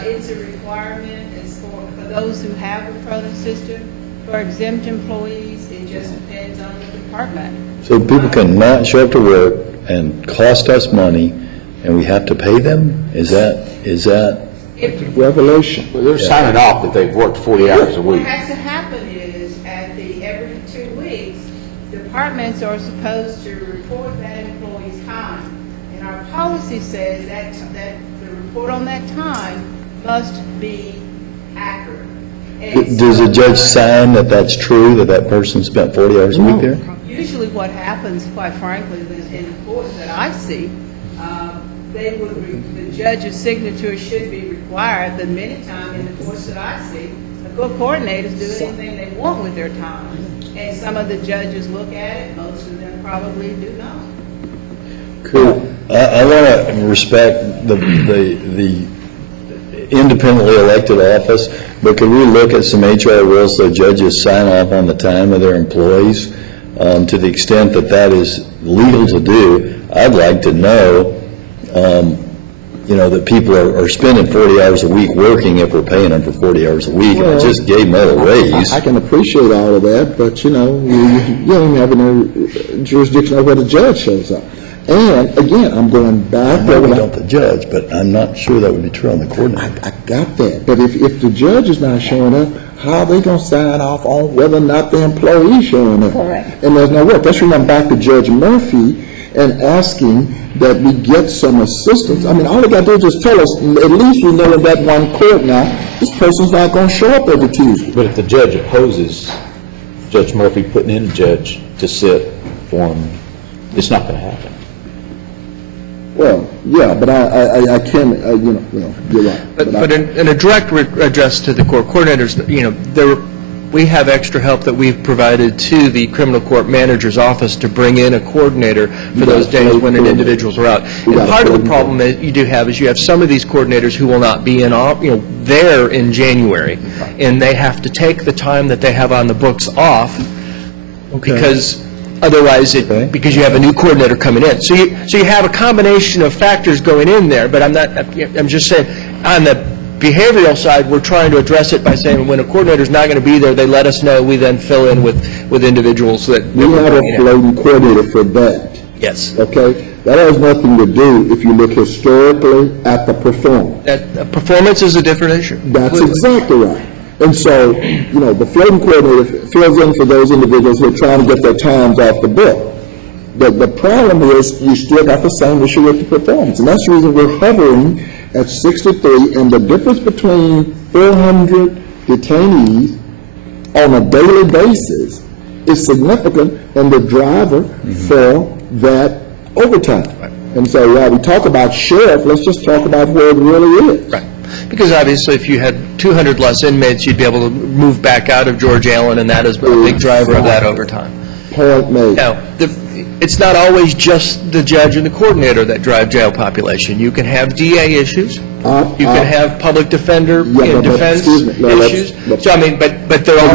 it's a requirement as for those who have a Cronus system. For exempt employees, it just depends on the department. So people can not show up to work and cost us money, and we have to pay them? Is that revelation? Well, they're signing off that they've worked 40 hours a What week. has to happen is, every 2 weeks, departments are supposed to report that employee's time. And our policy says that the report on that time must be accurate. And Does so- the judge sign that that's true, that that person spent 40 hours a week there? Usually what happens, quite frankly, is in the courts that I see, the judge's signature should be required, but many times in the courts that I see, the court coordinators do anything they want with their time. And some of the judges look at it, most of them probably do not. Cool. I want to respect the independently elected office, but could we look at some HR rules so judges sign off on the time of their employees to the extent that that is legal to do? I'd like to know, that people are spending 40 hours a week working if we're paying them for 40 hours a week, and I just gave them a raise. I can appreciate all of that, but you don't have any jurisdiction over where the judge shows up. And again, I'm going back. I know we don't the judge, but I'm not sure that would be true on the coordinator. I got that. But if the judge is not showing up, how are they going to sign off on whether or not the employee is showing up? Correct. And there's no work. That's when I'm back to Judge Murphy and asking that we get some assistance. I mean, all they got to do is just tell us, at least we know in that one court now, this person's not going to show up every Tuesday. But if the judge opposes Judge Murphy putting in a judge to sit for him, it's not going to happen. Well, yeah, but I can, you're right. But in a direct address to the court coordinators, we have extra help that we've provided to the criminal court manager's office to bring in a coordinator for those days when an individuals are out. And part of the problem that you do have is you have some of these coordinators who will not be there in January, and they have to take the time that they have on the books off Because otherwise, because you have a new coordinator coming in. So you have a combination of factors going in there, but I'm just saying, on the behavioral side, we're trying to address it by saying when a coordinator's not going to be there, they let us know, we then fill in with individuals that. We have a floating coordinator for that. Yes. Okay? That has nothing to do, if you look historically, at the performance. Performance is a different issue. That's exactly right. And so, the floating coordinator fills in for those individuals who are trying to get their times off the book. The problem is, you still got the same issue with the performance. And that's the reason we're hovering at 63, and the difference between 400 detainees on a daily basis is significant in the driver for that overtime. And so while we talk about sheriff, let's just talk about where it really is. Right. Because obviously, if you had 200 less inmates, you'd be able to move back out of George Allen, and that is a big driver of that overtime. Point made. Now, it's not always just the judge and the coordinator that drive jail population. You can have DA issues. You can have public defender in defense issues. So, I mean, but there are...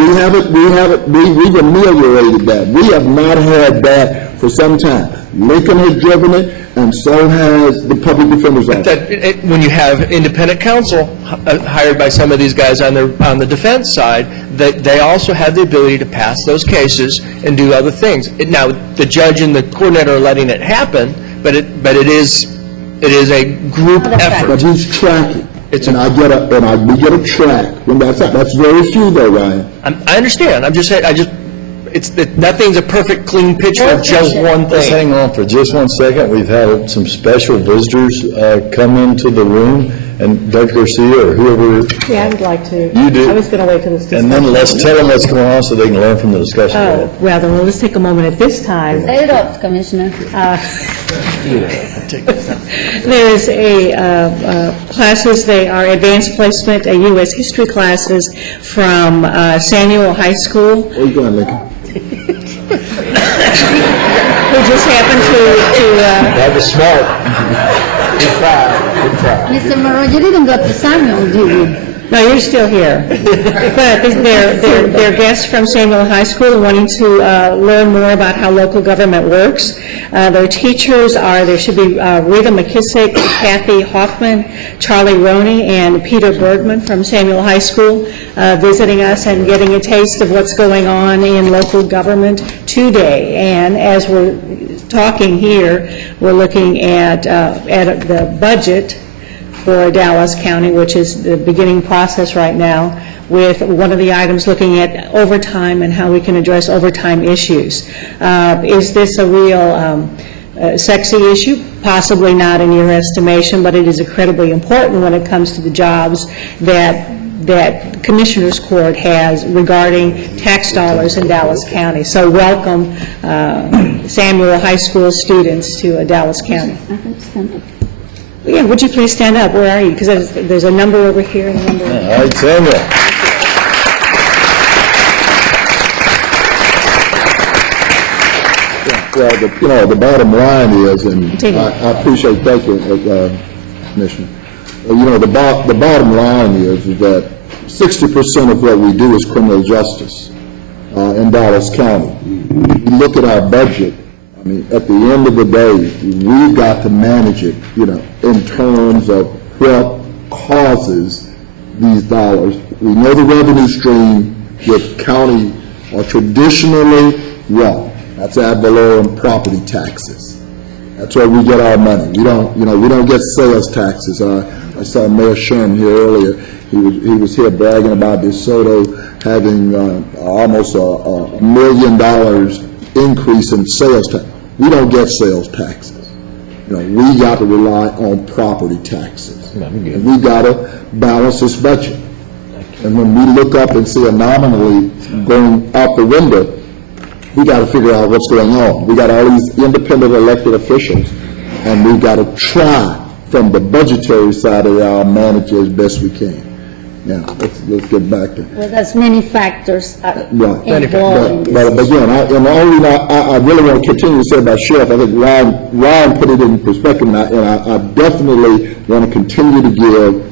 We've ameliorated that. We have not had that for some time. Lincoln has driven it, and so has the public defender's office. When you have independent counsel hired by some of these guys on the defense side, they also have the ability to pass those cases and do other things. Now, the judge and the coordinator are letting it happen, but it is a group effort. But he's tracking. We get a track when that's up. That's very few, though, Ryan. I understand. I'm just saying. Nothing's a perfect, clean picture of just one thing. Let's hang on for just 1 second. We've had some special visitors come into the room, and Doug Garcia or whoever. Yeah, I would like to. You do. I was going to wait till this discussion. And then let's tell them what's going on so they can learn from the discussion. Oh, well, then let's take a moment at this time. Say it up, Commissioner. There's classes, they are advanced placement, U.S. history classes from Samuel High School. Where you going, Lincoln? We just happened to That was smart. Good try, good try. Mr. Monroe, you didn't go to Samuel, did you? No, you're still here. But they're guests from Samuel High School wanting to learn more about how local government works. Their teachers there should be Rita McKissick, Kathy Hoffman, Charlie Roney, and Peter Bergman from Samuel High School visiting us and getting a taste of what's going on in local government today. And as we're talking here, we're looking at the budget for Dallas County, which is the beginning process right now, with one of the items looking at overtime and how we can address overtime issues. Is this a real sexy issue? Possibly not in your estimation, but it is incredibly important when it comes to the jobs that Commissioners Court has regarding tax dollars in Dallas County. So welcome Samuel High School students to Dallas County. Yeah, would you please stand up? Where are you? Because there's a number over here and a number over here. All right, Samuel. Well, the bottom line is, and I appreciate, thank you, Commissioner. The bottom line is that 60% of what we do is criminal justice in Dallas County. We look at our budget. I mean, at the end of the day, we've got to manage it, in terms of what causes these dollars. We know the revenue stream with county are traditionally what? That's ad valorem property taxes. That's where we get our money. We don't get sales taxes. I saw Mayor Sherman here earlier. He was here bragging about DeSoto having almost $1 million increase in sales tax. We don't get sales taxes. We got to rely on property taxes. And we got to balance this budget. And when we look up and see a nominally going out the window, we got to figure out what's going on. We got all these independent elected officials, and we've got to try from the budgetary side of our manage as best we can. Now, let's get back to Well, there's many factors involved in this. But again, I really want to continue to say about Sheriff. I think Ryan put it in perspective, and I definitely want to continue to give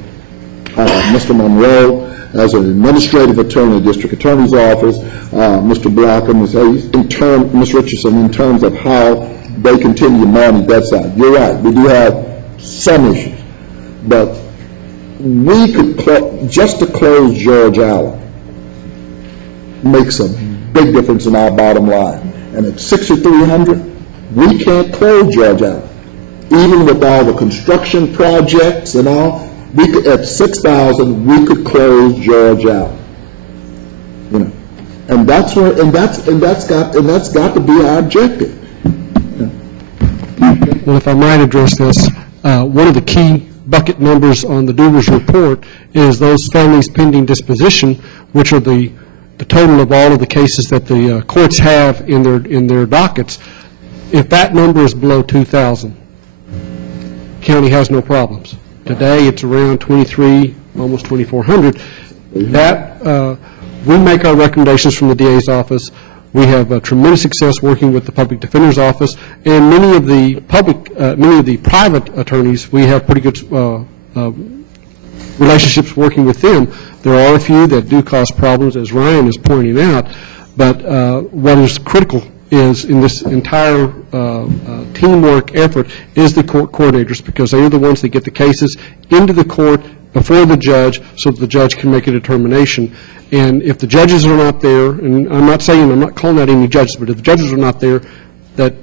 Mr. Monroe as an administrative attorney, district attorney's office, Mr. Blackham, Ms. Richardson, in terms of how they continue to manage that side. You're right, we do have some issues, but we could, just to close George Allen makes a big difference in our bottom line. And at 6,300, we can't close George Allen. Even with all the construction projects and all, we could, at 6,000, we could close George Allen. You know, and that's where, that's got to be our objective. Well, if I might address this, one of the key bucket numbers on the Doers report is those families pending disposition, which are the total of all of the cases that the courts have in their dockets. If that number is below 2,000, county has no problems. Today, it's around 23, almost 2,400. That, we make our recommendations from the DA's office. We have tremendous success working with the Public Defender's Office, and many of the private attorneys, we have pretty good relationships working with them. There are a few that do cause problems, as Ryan is pointing out, but what is critical is in this entire teamwork effort is the court coordinators, because they are the ones that get the cases into the court before the judge so that the judge can make a determination. And if the judges are not there, and I'm not calling out any judges, but if the judges are not there, that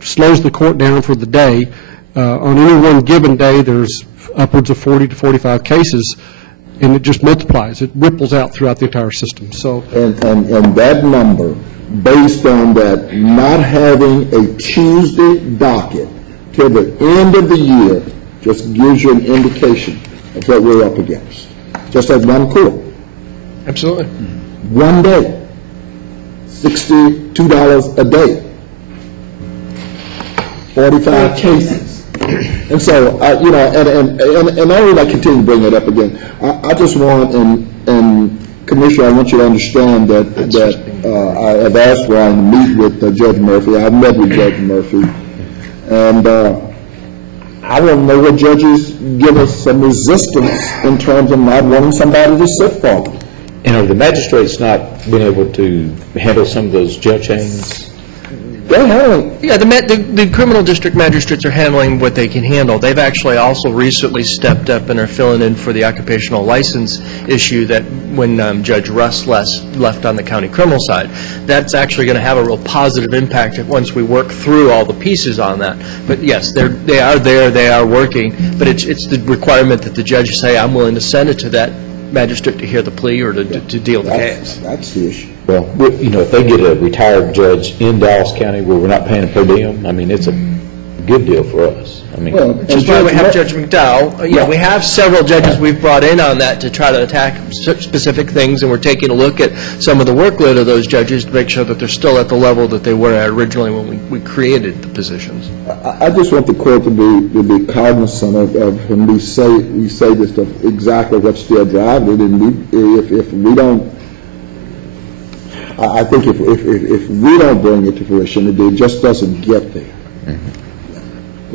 slows the court down for the day. On any one given day, there's upwards of 40 to 45 cases, and it just multiplies. It ripples out throughout the entire system. So, and that number, based on that not having a Tuesday docket till the end of the year, just gives you an indication of what we're up against. Just as one court. Absolutely. One day, $62 a day, 45 cases. And so, you know, and I would continue to bring it up again. I just want, and Commissioner, I want you to understand that I have asked Ryan to meet with Judge Murphy. I've met with Judge Murphy, and I want to know what judges give us some resistance in terms of not wanting somebody to sit for them. And are the magistrates not being able to handle some of those jail chains? They're handling. Yeah, the criminal district magistrates are handling what they can handle. They've actually also recently stepped up and are filling in for the occupational license issue that when Judge Russ left on the county criminal side. That's actually going to have a real positive impact once we work through all the pieces on that. But yes, they are there, they are working, but it's the requirement that the judge say, I'm willing to send it to that magistrate to hear the plea or to deal with the case. That's the issue. Well, you know, if they get a retired judge in Dallas County where we're not paying a per diem, I mean, it's a good deal for us. I mean, which is why we have Judge McDowell. Yeah, we have several judges we've brought in on that to try to attack specific things, and we're taking a look at some of the workload of those judges to make sure that they're still at the level that they were at originally when we created the positions. I just want the court to be cognizant of when we say this stuff, exactly what's still driving it, and if we don't, I think if we don't bring it to fruition, it just doesn't get there.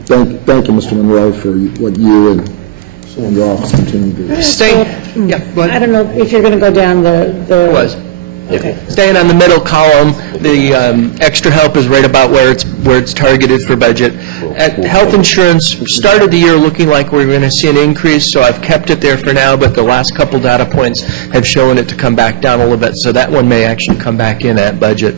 Thank you, Mr. Monroe, for what you and your office continue to do. I don't know if you're going to go down the Okay. Staying on the middle column, the extra help is right about where it's targeted for budget. Health insurance started the year looking like we were going to see an increase, so I've kept it there for now, but the last couple data points have shown it to come back down a little bit, so that one may actually come back in at budget.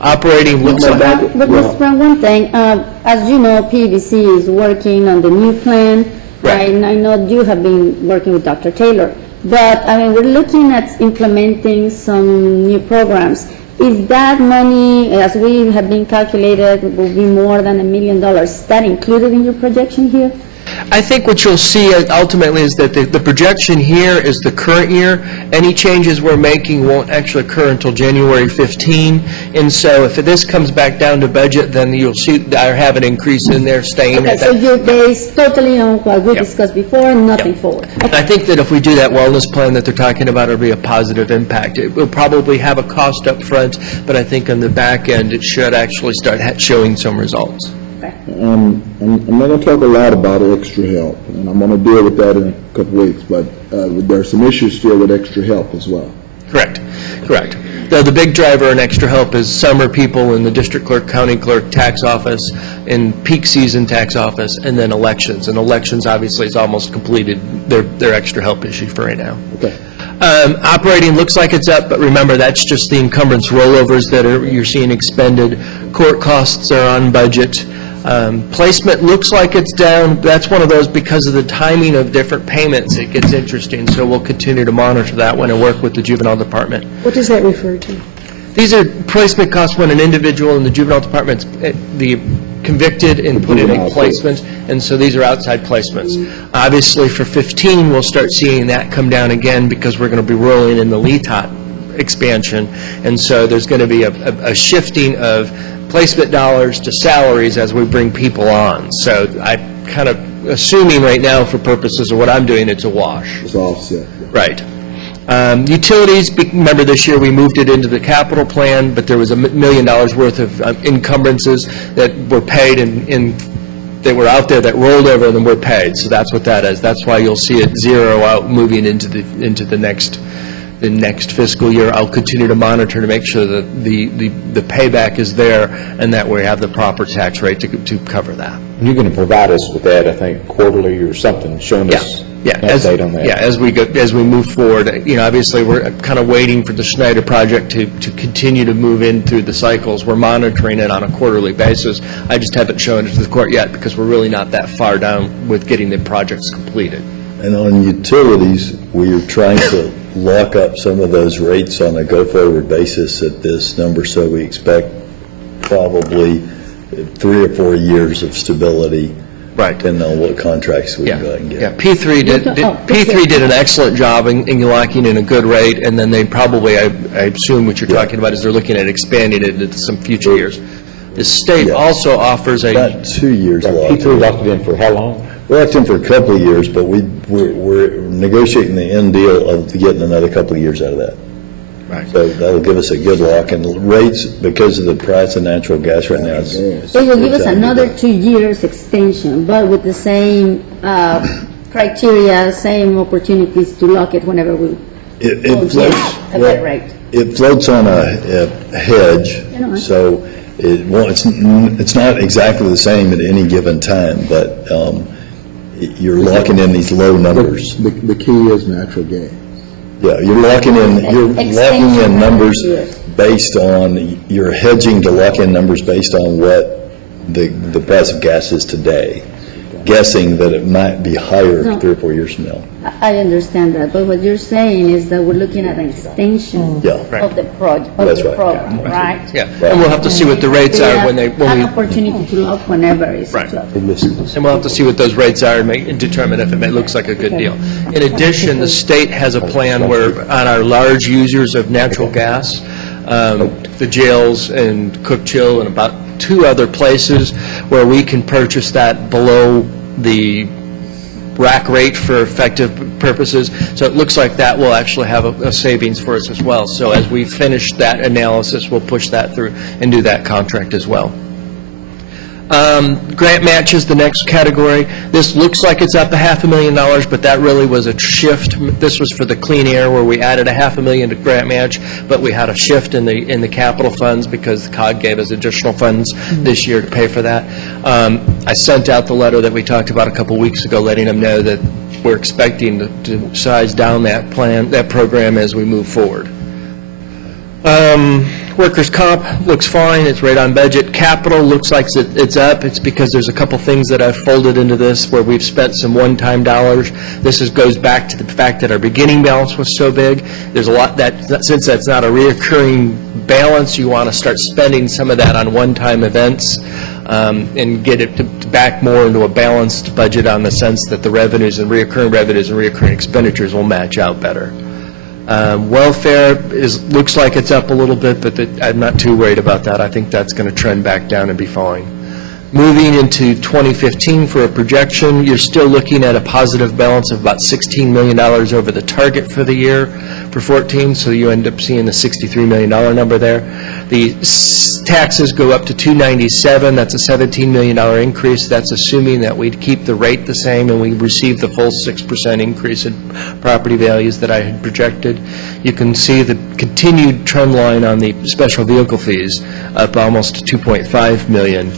Operating looks like... But Mr. Brown, one thing, as you know, PVC is working on the new plan. Right. And I know you have been working with Dr. Taylor. But, I mean, we're looking at implementing some new programs. Is that money, as we have been calculated, will be more than $1 million? Is that included in your projection here? I think what you'll see ultimately is that the projection here is the current year. Any changes we're making won't actually occur until January 15. And so if this comes back down to budget, then you'll see I have an increase in there staying Okay, at so that. you're based totally on what we discussed before, nothing forward. And I think that if we do that wellness plan that they're talking about, it'll be a positive impact. It will probably have a cost up front, but I think on the back end, it should actually start showing some results. I'm not going to talk a lot about extra help, and I'm going to deal with that in a couple weeks, but there are some issues still with extra help as well. Correct. The big driver in extra help is summer people in the district clerk, county clerk, tax office, in peak season tax office, and then elections. And elections, obviously, is almost completed, their extra help issue for right now. Okay. Operating looks like it's up, but remember, that's just the encumbrance rollovers that you're seeing expended. Court costs are on budget. Placement looks like it's down. That's one of those, because of the timing of different payments, it gets interesting. So we'll continue to monitor that one and work with the juvenile department. What does that refer to? These are placement costs when an individual in the juvenile department's convicted and put in a placement, and so these are outside placements. Obviously, for 15, we'll start seeing that come down again because we're going to be rolling in the LETOT expansion, and so there's going to be a shifting of placement dollars to salaries as we bring people on. So I'm kind of assuming right now, for purposes of what I'm doing, it's a wash. It's offset. Right. Utilities, remember this year we moved it into the capital plan, but there was $1 million worth of encumbrances that were paid and that were out there that rolled over and then were paid. So that's what that is. That's why you'll see it zero out moving into the next fiscal year. I'll continue to monitor to make sure that the payback is there and that we have the proper tax rate to cover that. You're going to provide us with that, I think, quarterly or something, showing us an update on that. Yeah, as we move forward. Obviously, we're kind of waiting for the Schneider project to continue to move in through the cycles. We're monitoring it on a quarterly basis. I just haven't shown it to the court yet because we're really not that far down with getting the projects completed. And on utilities, we are trying to lock up some of those rates on a go-forward basis at this number, so we expect probably 3 or 4 years of stability. Right. Depending on what contracts we can go ahead and get. Yeah, P3 did an excellent job in locking in a good rate, and then they probably, I assume what you're talking about is they're looking at expanding it into some future years. The state also offers About 2 years locked. P3 locked it in for how long? We're locked in for a couple of years, but we're negotiating the end deal of getting another couple of years out of that. Right. So that'll give us a good lock, and rates, because of the price of natural gas right now, They will give us another 2 years extension, but with the same criteria, same opportunities to lock it whenever we It floats at that rate. It floats on a hedge, so it's not exactly the same at any given time, but you're locking in these low numbers. The key is natural gas. Yeah, you're locking in numbers based on, you're hedging to lock in numbers based on what the price of gas is today, guessing that it might be higher 3 or 4 years from now. I understand that, but what you're saying is that we're looking at an extension of the project, of the program, right? Yeah, and we'll have to see what the rates are when An opportunity to lock whenever it's Right. And we'll have to see what those rates are and determine if it looks like a good deal. In addition, the state has a plan where, on our large users of natural gas, the jails and Cook Chill and about 2 other places where we can purchase that below the rack rate for effective purposes. So it looks like that will actually have a savings for us as well. So as we finish that analysis, we'll push that through and do that contract as well. Grant match is the next category. This looks like it's up $500,000, but that really was a shift. This was for the clean air where we added $500,000 to grant match, but we had a shift in the capital funds because the COG gave us additional funds this year to pay for that. I sent out the letter that we talked about a couple weeks ago, letting them know that we're expecting to size down that program as we move forward. Workers' comp looks fine, it's right on budget. Capital looks like it's up. It's because there's a couple things that I've folded into this where we've spent some one-time dollars. This goes back to the fact that our beginning balance was so big. There's a lot that, since that's not a reoccurring balance, you want to start spending some of that on one-time events and get it back more into a balanced budget on the sense that the revenues and reoccurring expenditures will match out better. Welfare looks like it's up a little bit, but I'm not too worried about that. I think that's going to trend back down and be fine. Moving into 2015 for a projection, you're still looking at a positive balance of about $16 million over the target for the year for 14, so you end up seeing the $63 million number there. The taxes go up to $297, that's a $17 million increase. That's assuming that we'd keep the rate the same and we receive the full 6% increase in property values that I had projected. You can see the continued trend line on the special vehicle fees, up almost to $2.5 million.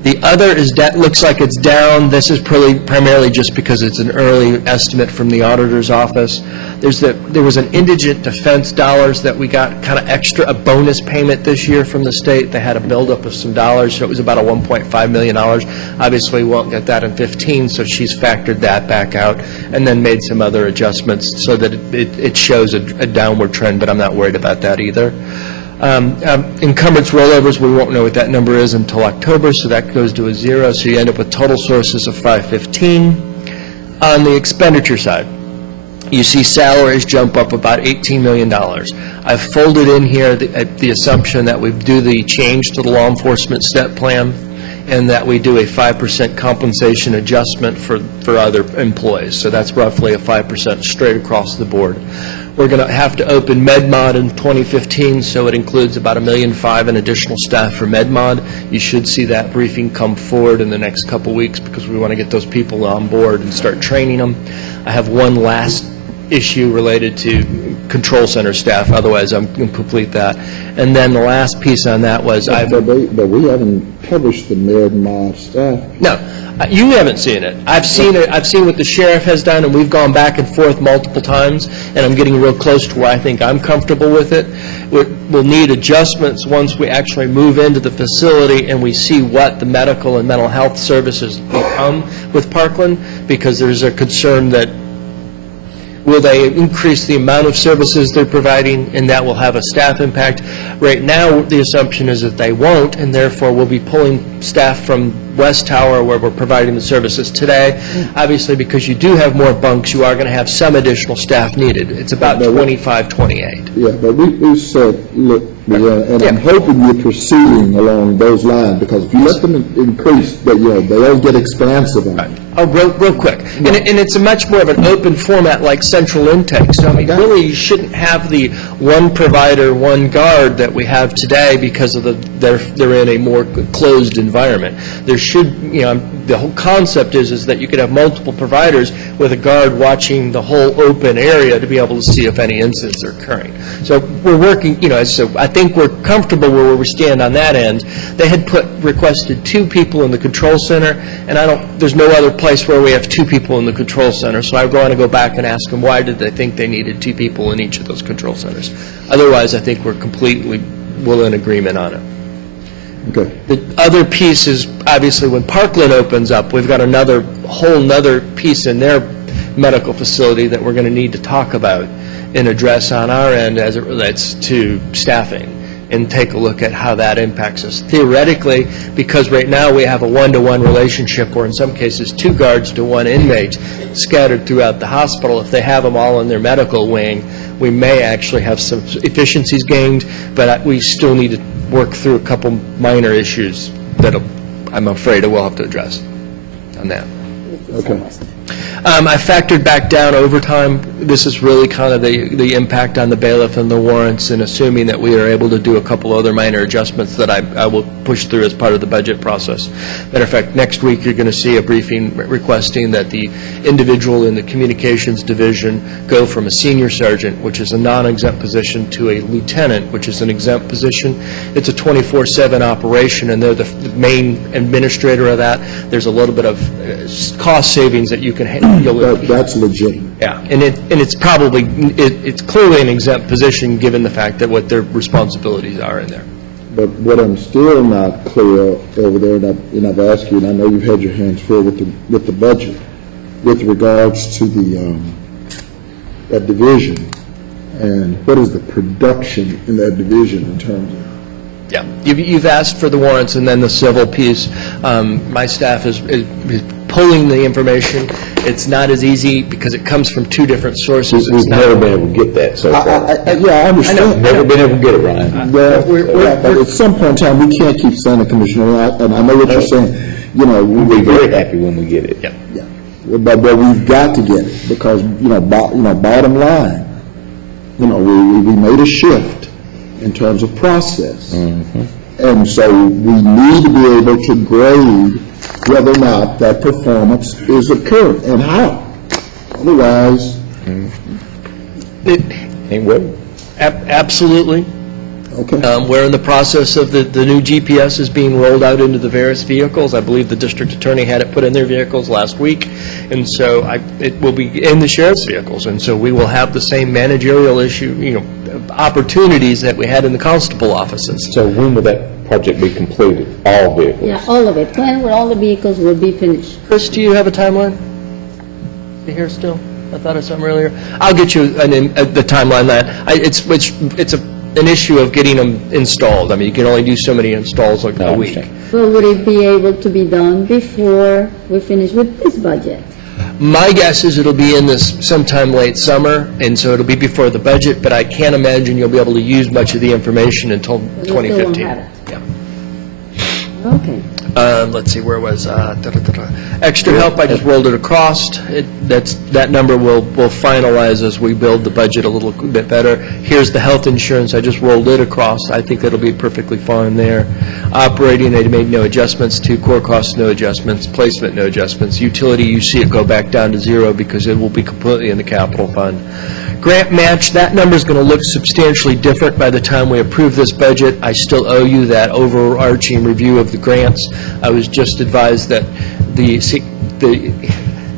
The other is looks like it's down. This is primarily just because it's an early estimate from the auditor's office. There was an indigent defense dollars that we got kind of extra, a bonus payment this year from the state. They had a buildup of some dollars, so it was about a $1.5 million. Obviously, we won't get that in 15, so she's factored that back out and then made some other adjustments so that it shows a downward trend, but I'm not worried about that either. Encumbrance rollovers, we won't know what that number is until October, so that goes to a 0, so you end up with total sources of 515. On the expenditure side, you see salaries jump up about $18 million. I've folded in here the assumption that we do the change to the law enforcement step plan and that we do a 5% compensation adjustment for other employees. So that's roughly a 5% straight across the board. We're going to have to open MedMod in 2015, so it includes about $1.5 million in additional staff for MedMod. You should see that briefing come forward in the next couple weeks because we want to get those people on board and start training them. I have one last issue related to control center staff, otherwise I'm going to complete that. And then the last piece on that was But we haven't published the MedMod staff. No. You haven't seen it. I've seen it. I've seen what the sheriff has done, and we've gone back and forth multiple times, and I'm getting real close to where I think I'm comfortable with it. We'll need adjustments once we actually move into the facility and we see what the medical and mental health services become with Parkland, because there's a concern that will they increase the amount of services they're providing, and that will have a staff impact. Right now, the assumption is that they won't, and therefore we'll be pulling staff from West Tower, where we're providing the services today. Obviously, because you do have more bunks, you are going to have some additional staff needed. It's about 25, 28. Yeah, but we said, look, and I'm hoping you're proceeding along those lines, because if you let them increase, they don't get expansive on it. Oh, real quick. And it's a much more of an open format like central intake. So, I mean, really, you shouldn't have the one provider, one guard that we have today because of they're in a more closed environment. There should, the whole concept is that you could have multiple providers with a guard watching the whole open area to be able to see if any incidents are occurring. So we're working, so I think we're comfortable where we stand on that end. They had requested 2 people in the control center, and there's no other place where we have 2 people in the control center, so I want to go back and ask them why did they think they needed 2 people in each of those control centers. Otherwise, I think we're completely in agreement on it. Okay. The other piece is, obviously, when Parkland opens up, we've got whole nother piece in their medical facility that we're going to need to talk about and address on our end as it relates to staffing, and take a look at how that impacts us. Theoretically, because right now we have a 1-to-1 relationship, or in some cases 2 guards to 1 inmate scattered throughout the hospital, if they have them all in their medical wing, we may actually have some efficiencies gained, but we still need to work through a couple minor issues that I'm afraid we'll have to address on that. Okay. I factored back down overtime. This is really kind of the impact on the bailiff and the warrants, and assuming that we are able to do a couple other minor adjustments that I will push through as part of the budget process. Matter of fact, next week you're going to see a briefing requesting that the individual in the communications division go from a senior sergeant, which is a non-exempt position, to a lieutenant, which is an exempt position. It's a 24/7 operation, and they're the main administrator of that. There's a little bit of cost savings that you can that's legit. Yeah, and it's probably it's clearly an exempt position given the fact that what their responsibilities are in there. But what I'm still not clear over there, and I've asked you, and I know you've had your hands full with the budget, with regards to that division, and what is the production in that division in terms of? Yeah, you've asked for the warrants and then the civil piece. My staff is pulling the information. It's not as easy because it comes from two different sources. We've never been able to get that so far. Yeah, I understand. Never been able to get it, Ryan. But at some point in time, we can't keep saying it, Commissioner, and I know what you're saying. You know, We'll be very happy when we get it. Yep. But we've got to get it, because, bottom line, we made a shift in terms of process. And so we need to be able to grade whether or not that performance is occurring, and how. Otherwise, Ain't well. Absolutely. okay. We're in the process of the new GPS is being rolled out into the various vehicles. I believe the district attorney had it put in their vehicles last week, and so it will be in the sheriff's vehicles, and so we will have the same managerial opportunities that we had in the constable offices. So when will that project be completed, all vehicles? Yeah, all of it. When will all the vehicles will be finished? Chris, do you have a timeline? You here still? I thought of something earlier. I'll get you the timeline. It's an issue of getting them installed. I mean, you can only do so many installs a week. Well, would it be able to be done before we finish with this budget? My guess is it'll be in this sometime late summer, and so it'll be before the budget, but I can't imagine you'll be able to use much of the information until We still won't 2015. have it. Yeah. Okay. Let's see, where was, extra help, I just rolled it across. That number will finalize as we build the budget a little bit better. Here's the health insurance, I just rolled it across. I think that'll be perfectly fine there. Operating, I made no adjustments to. Core costs, no adjustments. Placement, no adjustments. Utility, you see it go back down to zero because it will be completely in the capital fund. Grant match, that number's going to look substantially different by the time we approve this budget. I still owe you that overarching review of the grants. I was just advised that the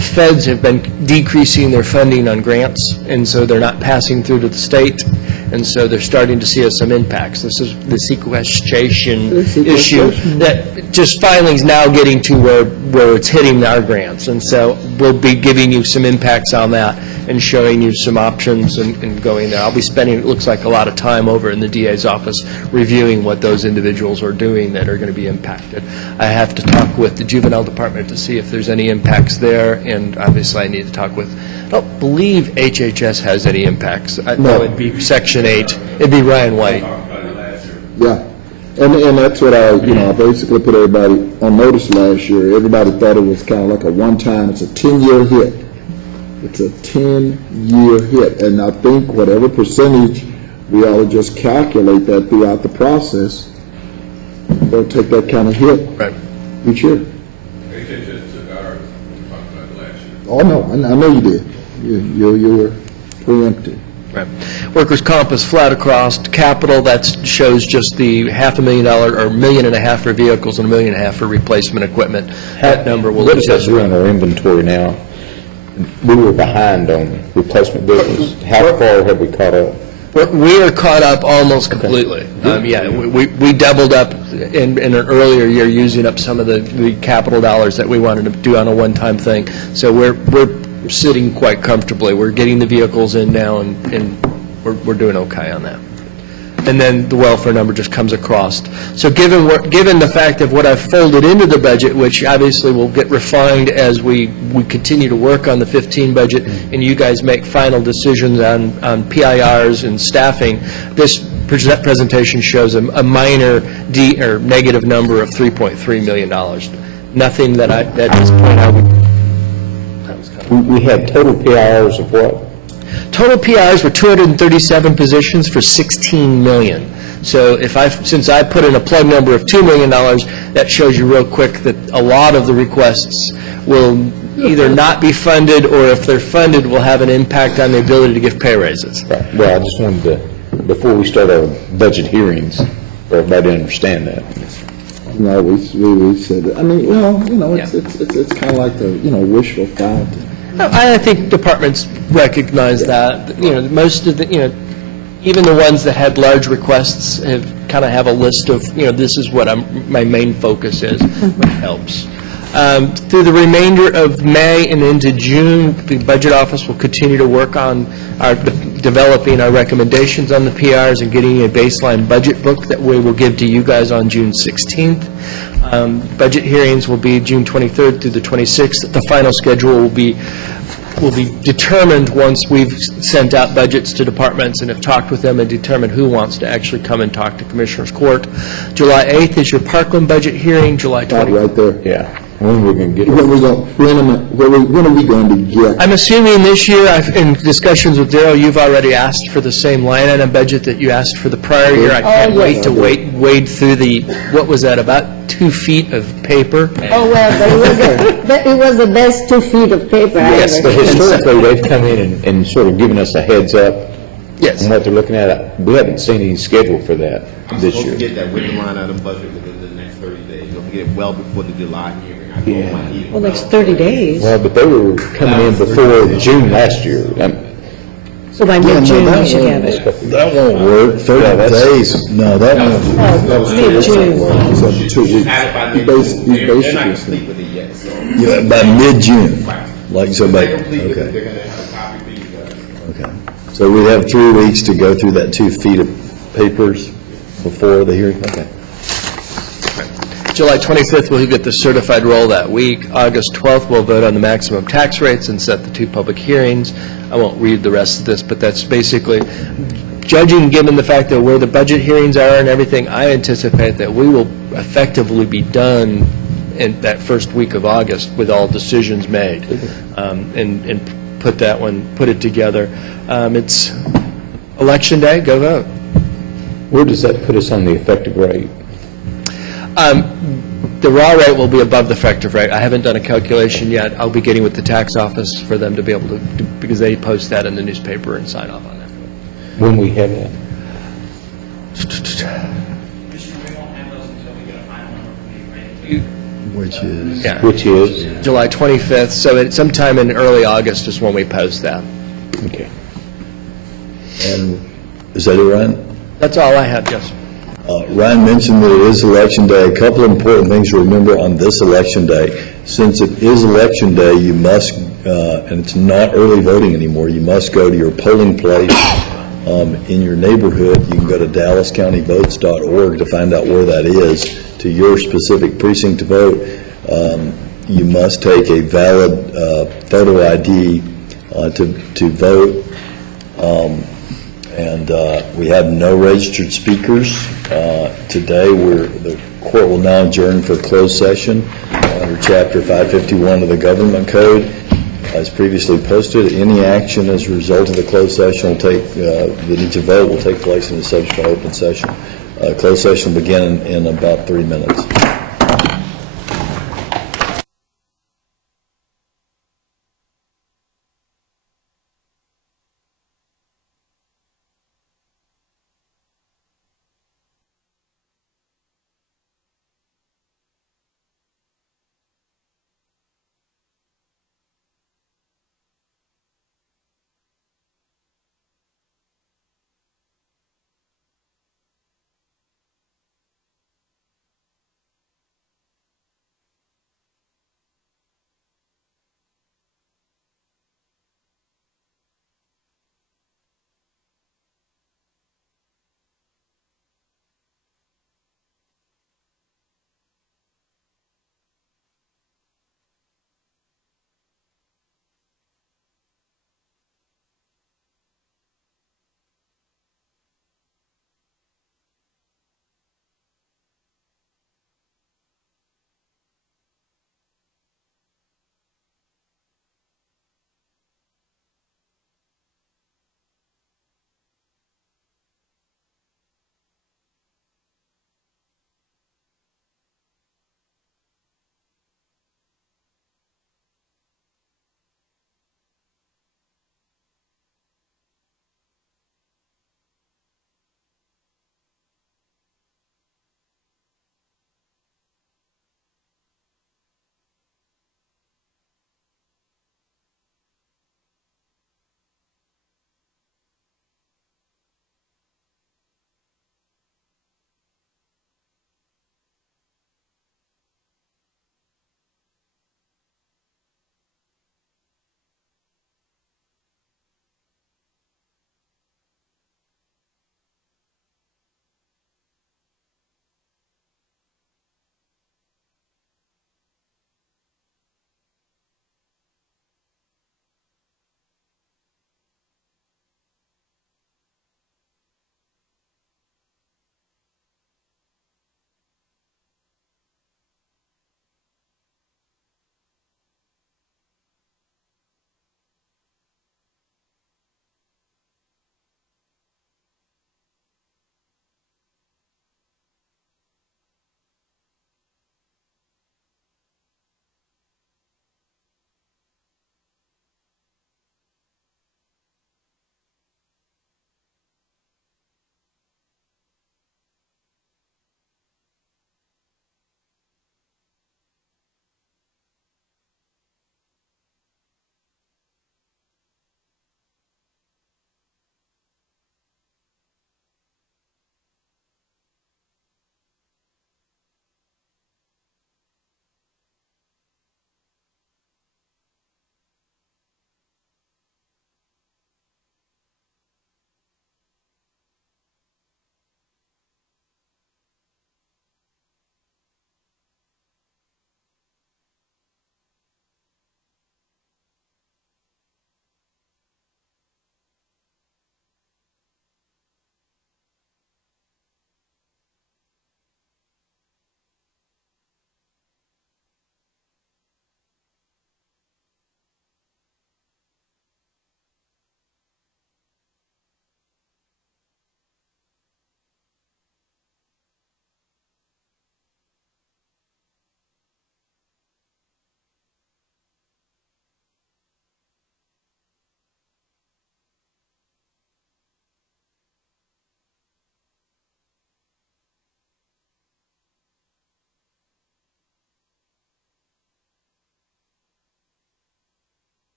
feds have been decreasing their funding on grants, and so they're not passing through to the state, and so they're starting to see some impacts. This is the sequestration issue that just finally is now getting to where it's hitting our grants, and so we'll be giving you some impacts on that and showing you some options and going there. I'll be spending, it looks like, a lot of time over in the DA's office reviewing what those individuals are doing that are going to be impacted. I have to talk with the juvenile department to see if there's any impacts there, and obviously I need to talk with, I don't believe HHS has any impacts. No, it'd be Section 8. It'd be Ryan White. Yeah. And that's what I basically put everybody on notice last year. Everybody thought it was kind of like a one-time, it's a 10-year hit. It's a 10-year hit, and I think whatever percentage, we ought to just calculate that throughout the process. They'll take that kind of hit each year. HHS took ours, we talked about last year. Oh, no, I know you did. You were preempted. Right. Workers' comp is flat across. Capital, that shows just the $500,000 or $1.5 million for vehicles and $1.5 million for replacement equipment. That number will What is that doing our inventory now? We were behind on replacement vehicles. How far have we caught up? We are caught up almost completely. Yeah, we doubled up in an earlier year using up some of the capital dollars that we wanted to do on a one-time thing. So we're sitting quite comfortably. We're getting the vehicles in now, and we're doing okay on that. And then the welfare number just comes across. So given the fact of what I've folded into the budget, which obviously will get refined as we continue to work on the 15 budget, and you guys make final decisions on PIRs and staffing, this presentation shows a minor or negative number of $3.3 million. Nothing that at this point I would... We had total PIRs of what? Total PIs were 237 positions for $16 million. So since I put in a plug number of $2 million, that shows you real quick that a lot of the requests will either not be funded, or if they're funded, will have an impact on the ability to give pay raises. Right. Well, I just wanted to, before we start our budget hearings, for everybody to understand that. No, we said that. I mean, it's kind of like the, wishful fountain. I think departments recognize that. Most of the, even the ones that had large requests kind of have a list of, this is what my main focus is, which helps. Through the remainder of May and into June, the Budget Office will continue to work on developing our recommendations on the PRs and getting a baseline budget book that we will give to you guys on June 16th. Budget hearings will be June 23rd through the 26th. The final schedule will be determined once we've sent out budgets to departments and have talked with them and determined who wants to actually come and talk to Commissioners Court. July 8th is your Parkland budget hearing, July 20th. Right there. Yeah. When are we going to get When are we going to get? I'm assuming this year, in discussions with Daryl, you've already asked for the same line item budget that you asked for the prior year. I can't wait to wade through what was that, about 2 feet of paper? Oh, well, but it was the best 2 feet of paper I Yes, ever but seen. historically, they've come in and sort of given us a heads up Yes. on what they're looking at. We haven't seen any schedule for that I'm this supposed to year. get that with the line item budget within the next 30 days. Don't get it well before the July hearing. I told Yeah. my meeting Well, next about 30 that. days. Well, but they were coming in before June last year. So by mid-June, we should have it. That won't work, 30 days, no, that won't. Oh, mid-June. It's up to 2 weeks. Had it by He then. basically, They're not basically, complete with it yet, so. Yeah, by mid-June, like so, They're complete with it, okay, they're gonna have a copy for you guys. okay. So we have 3 weeks to go through that 2 feet of papers before the hearing, okay. July 25th, we'll get the certified roll that week. August 12th, we'll vote on the maximum tax rates and set the 2 public hearings. I won't read the rest of this, but that's basically, judging given the fact that where the budget hearings are and everything, I anticipate that we will effectively be done in that first week of August with all decisions made, and put it together. It's Election Day, go vote. Where does that put us on the effective rate? The raw rate will be above the effective rate. I haven't done a calculation yet. I'll be getting with the tax office for them to be able to, because they post that in the newspaper and sign off on that. When we have that? Which is? Yeah. Which is? July 25th, so sometime in early August is when we post that. Okay. And is that it, Ryan? That's all I had, yes. Ryan mentioned that it is Election Day. A couple important things to remember on this Election Day. Since it is Election Day, you must, and it's not early voting anymore, you must go to your polling place in your neighborhood. You can go to dallascountyvotes.org to find out where that is, to your specific precinct to vote. You must take a valid photo ID to vote. And we have no registered speakers today. The court will now adjourn for closed session under Chapter 551 of the Government Code. As previously posted, any action as a result of the closed session will that needs a vote will take place in the subsequent open session. Closed session will begin in about 3 minutes.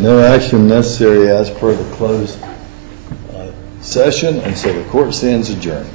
No action necessary as per the closed session, and so the court stands adjourned.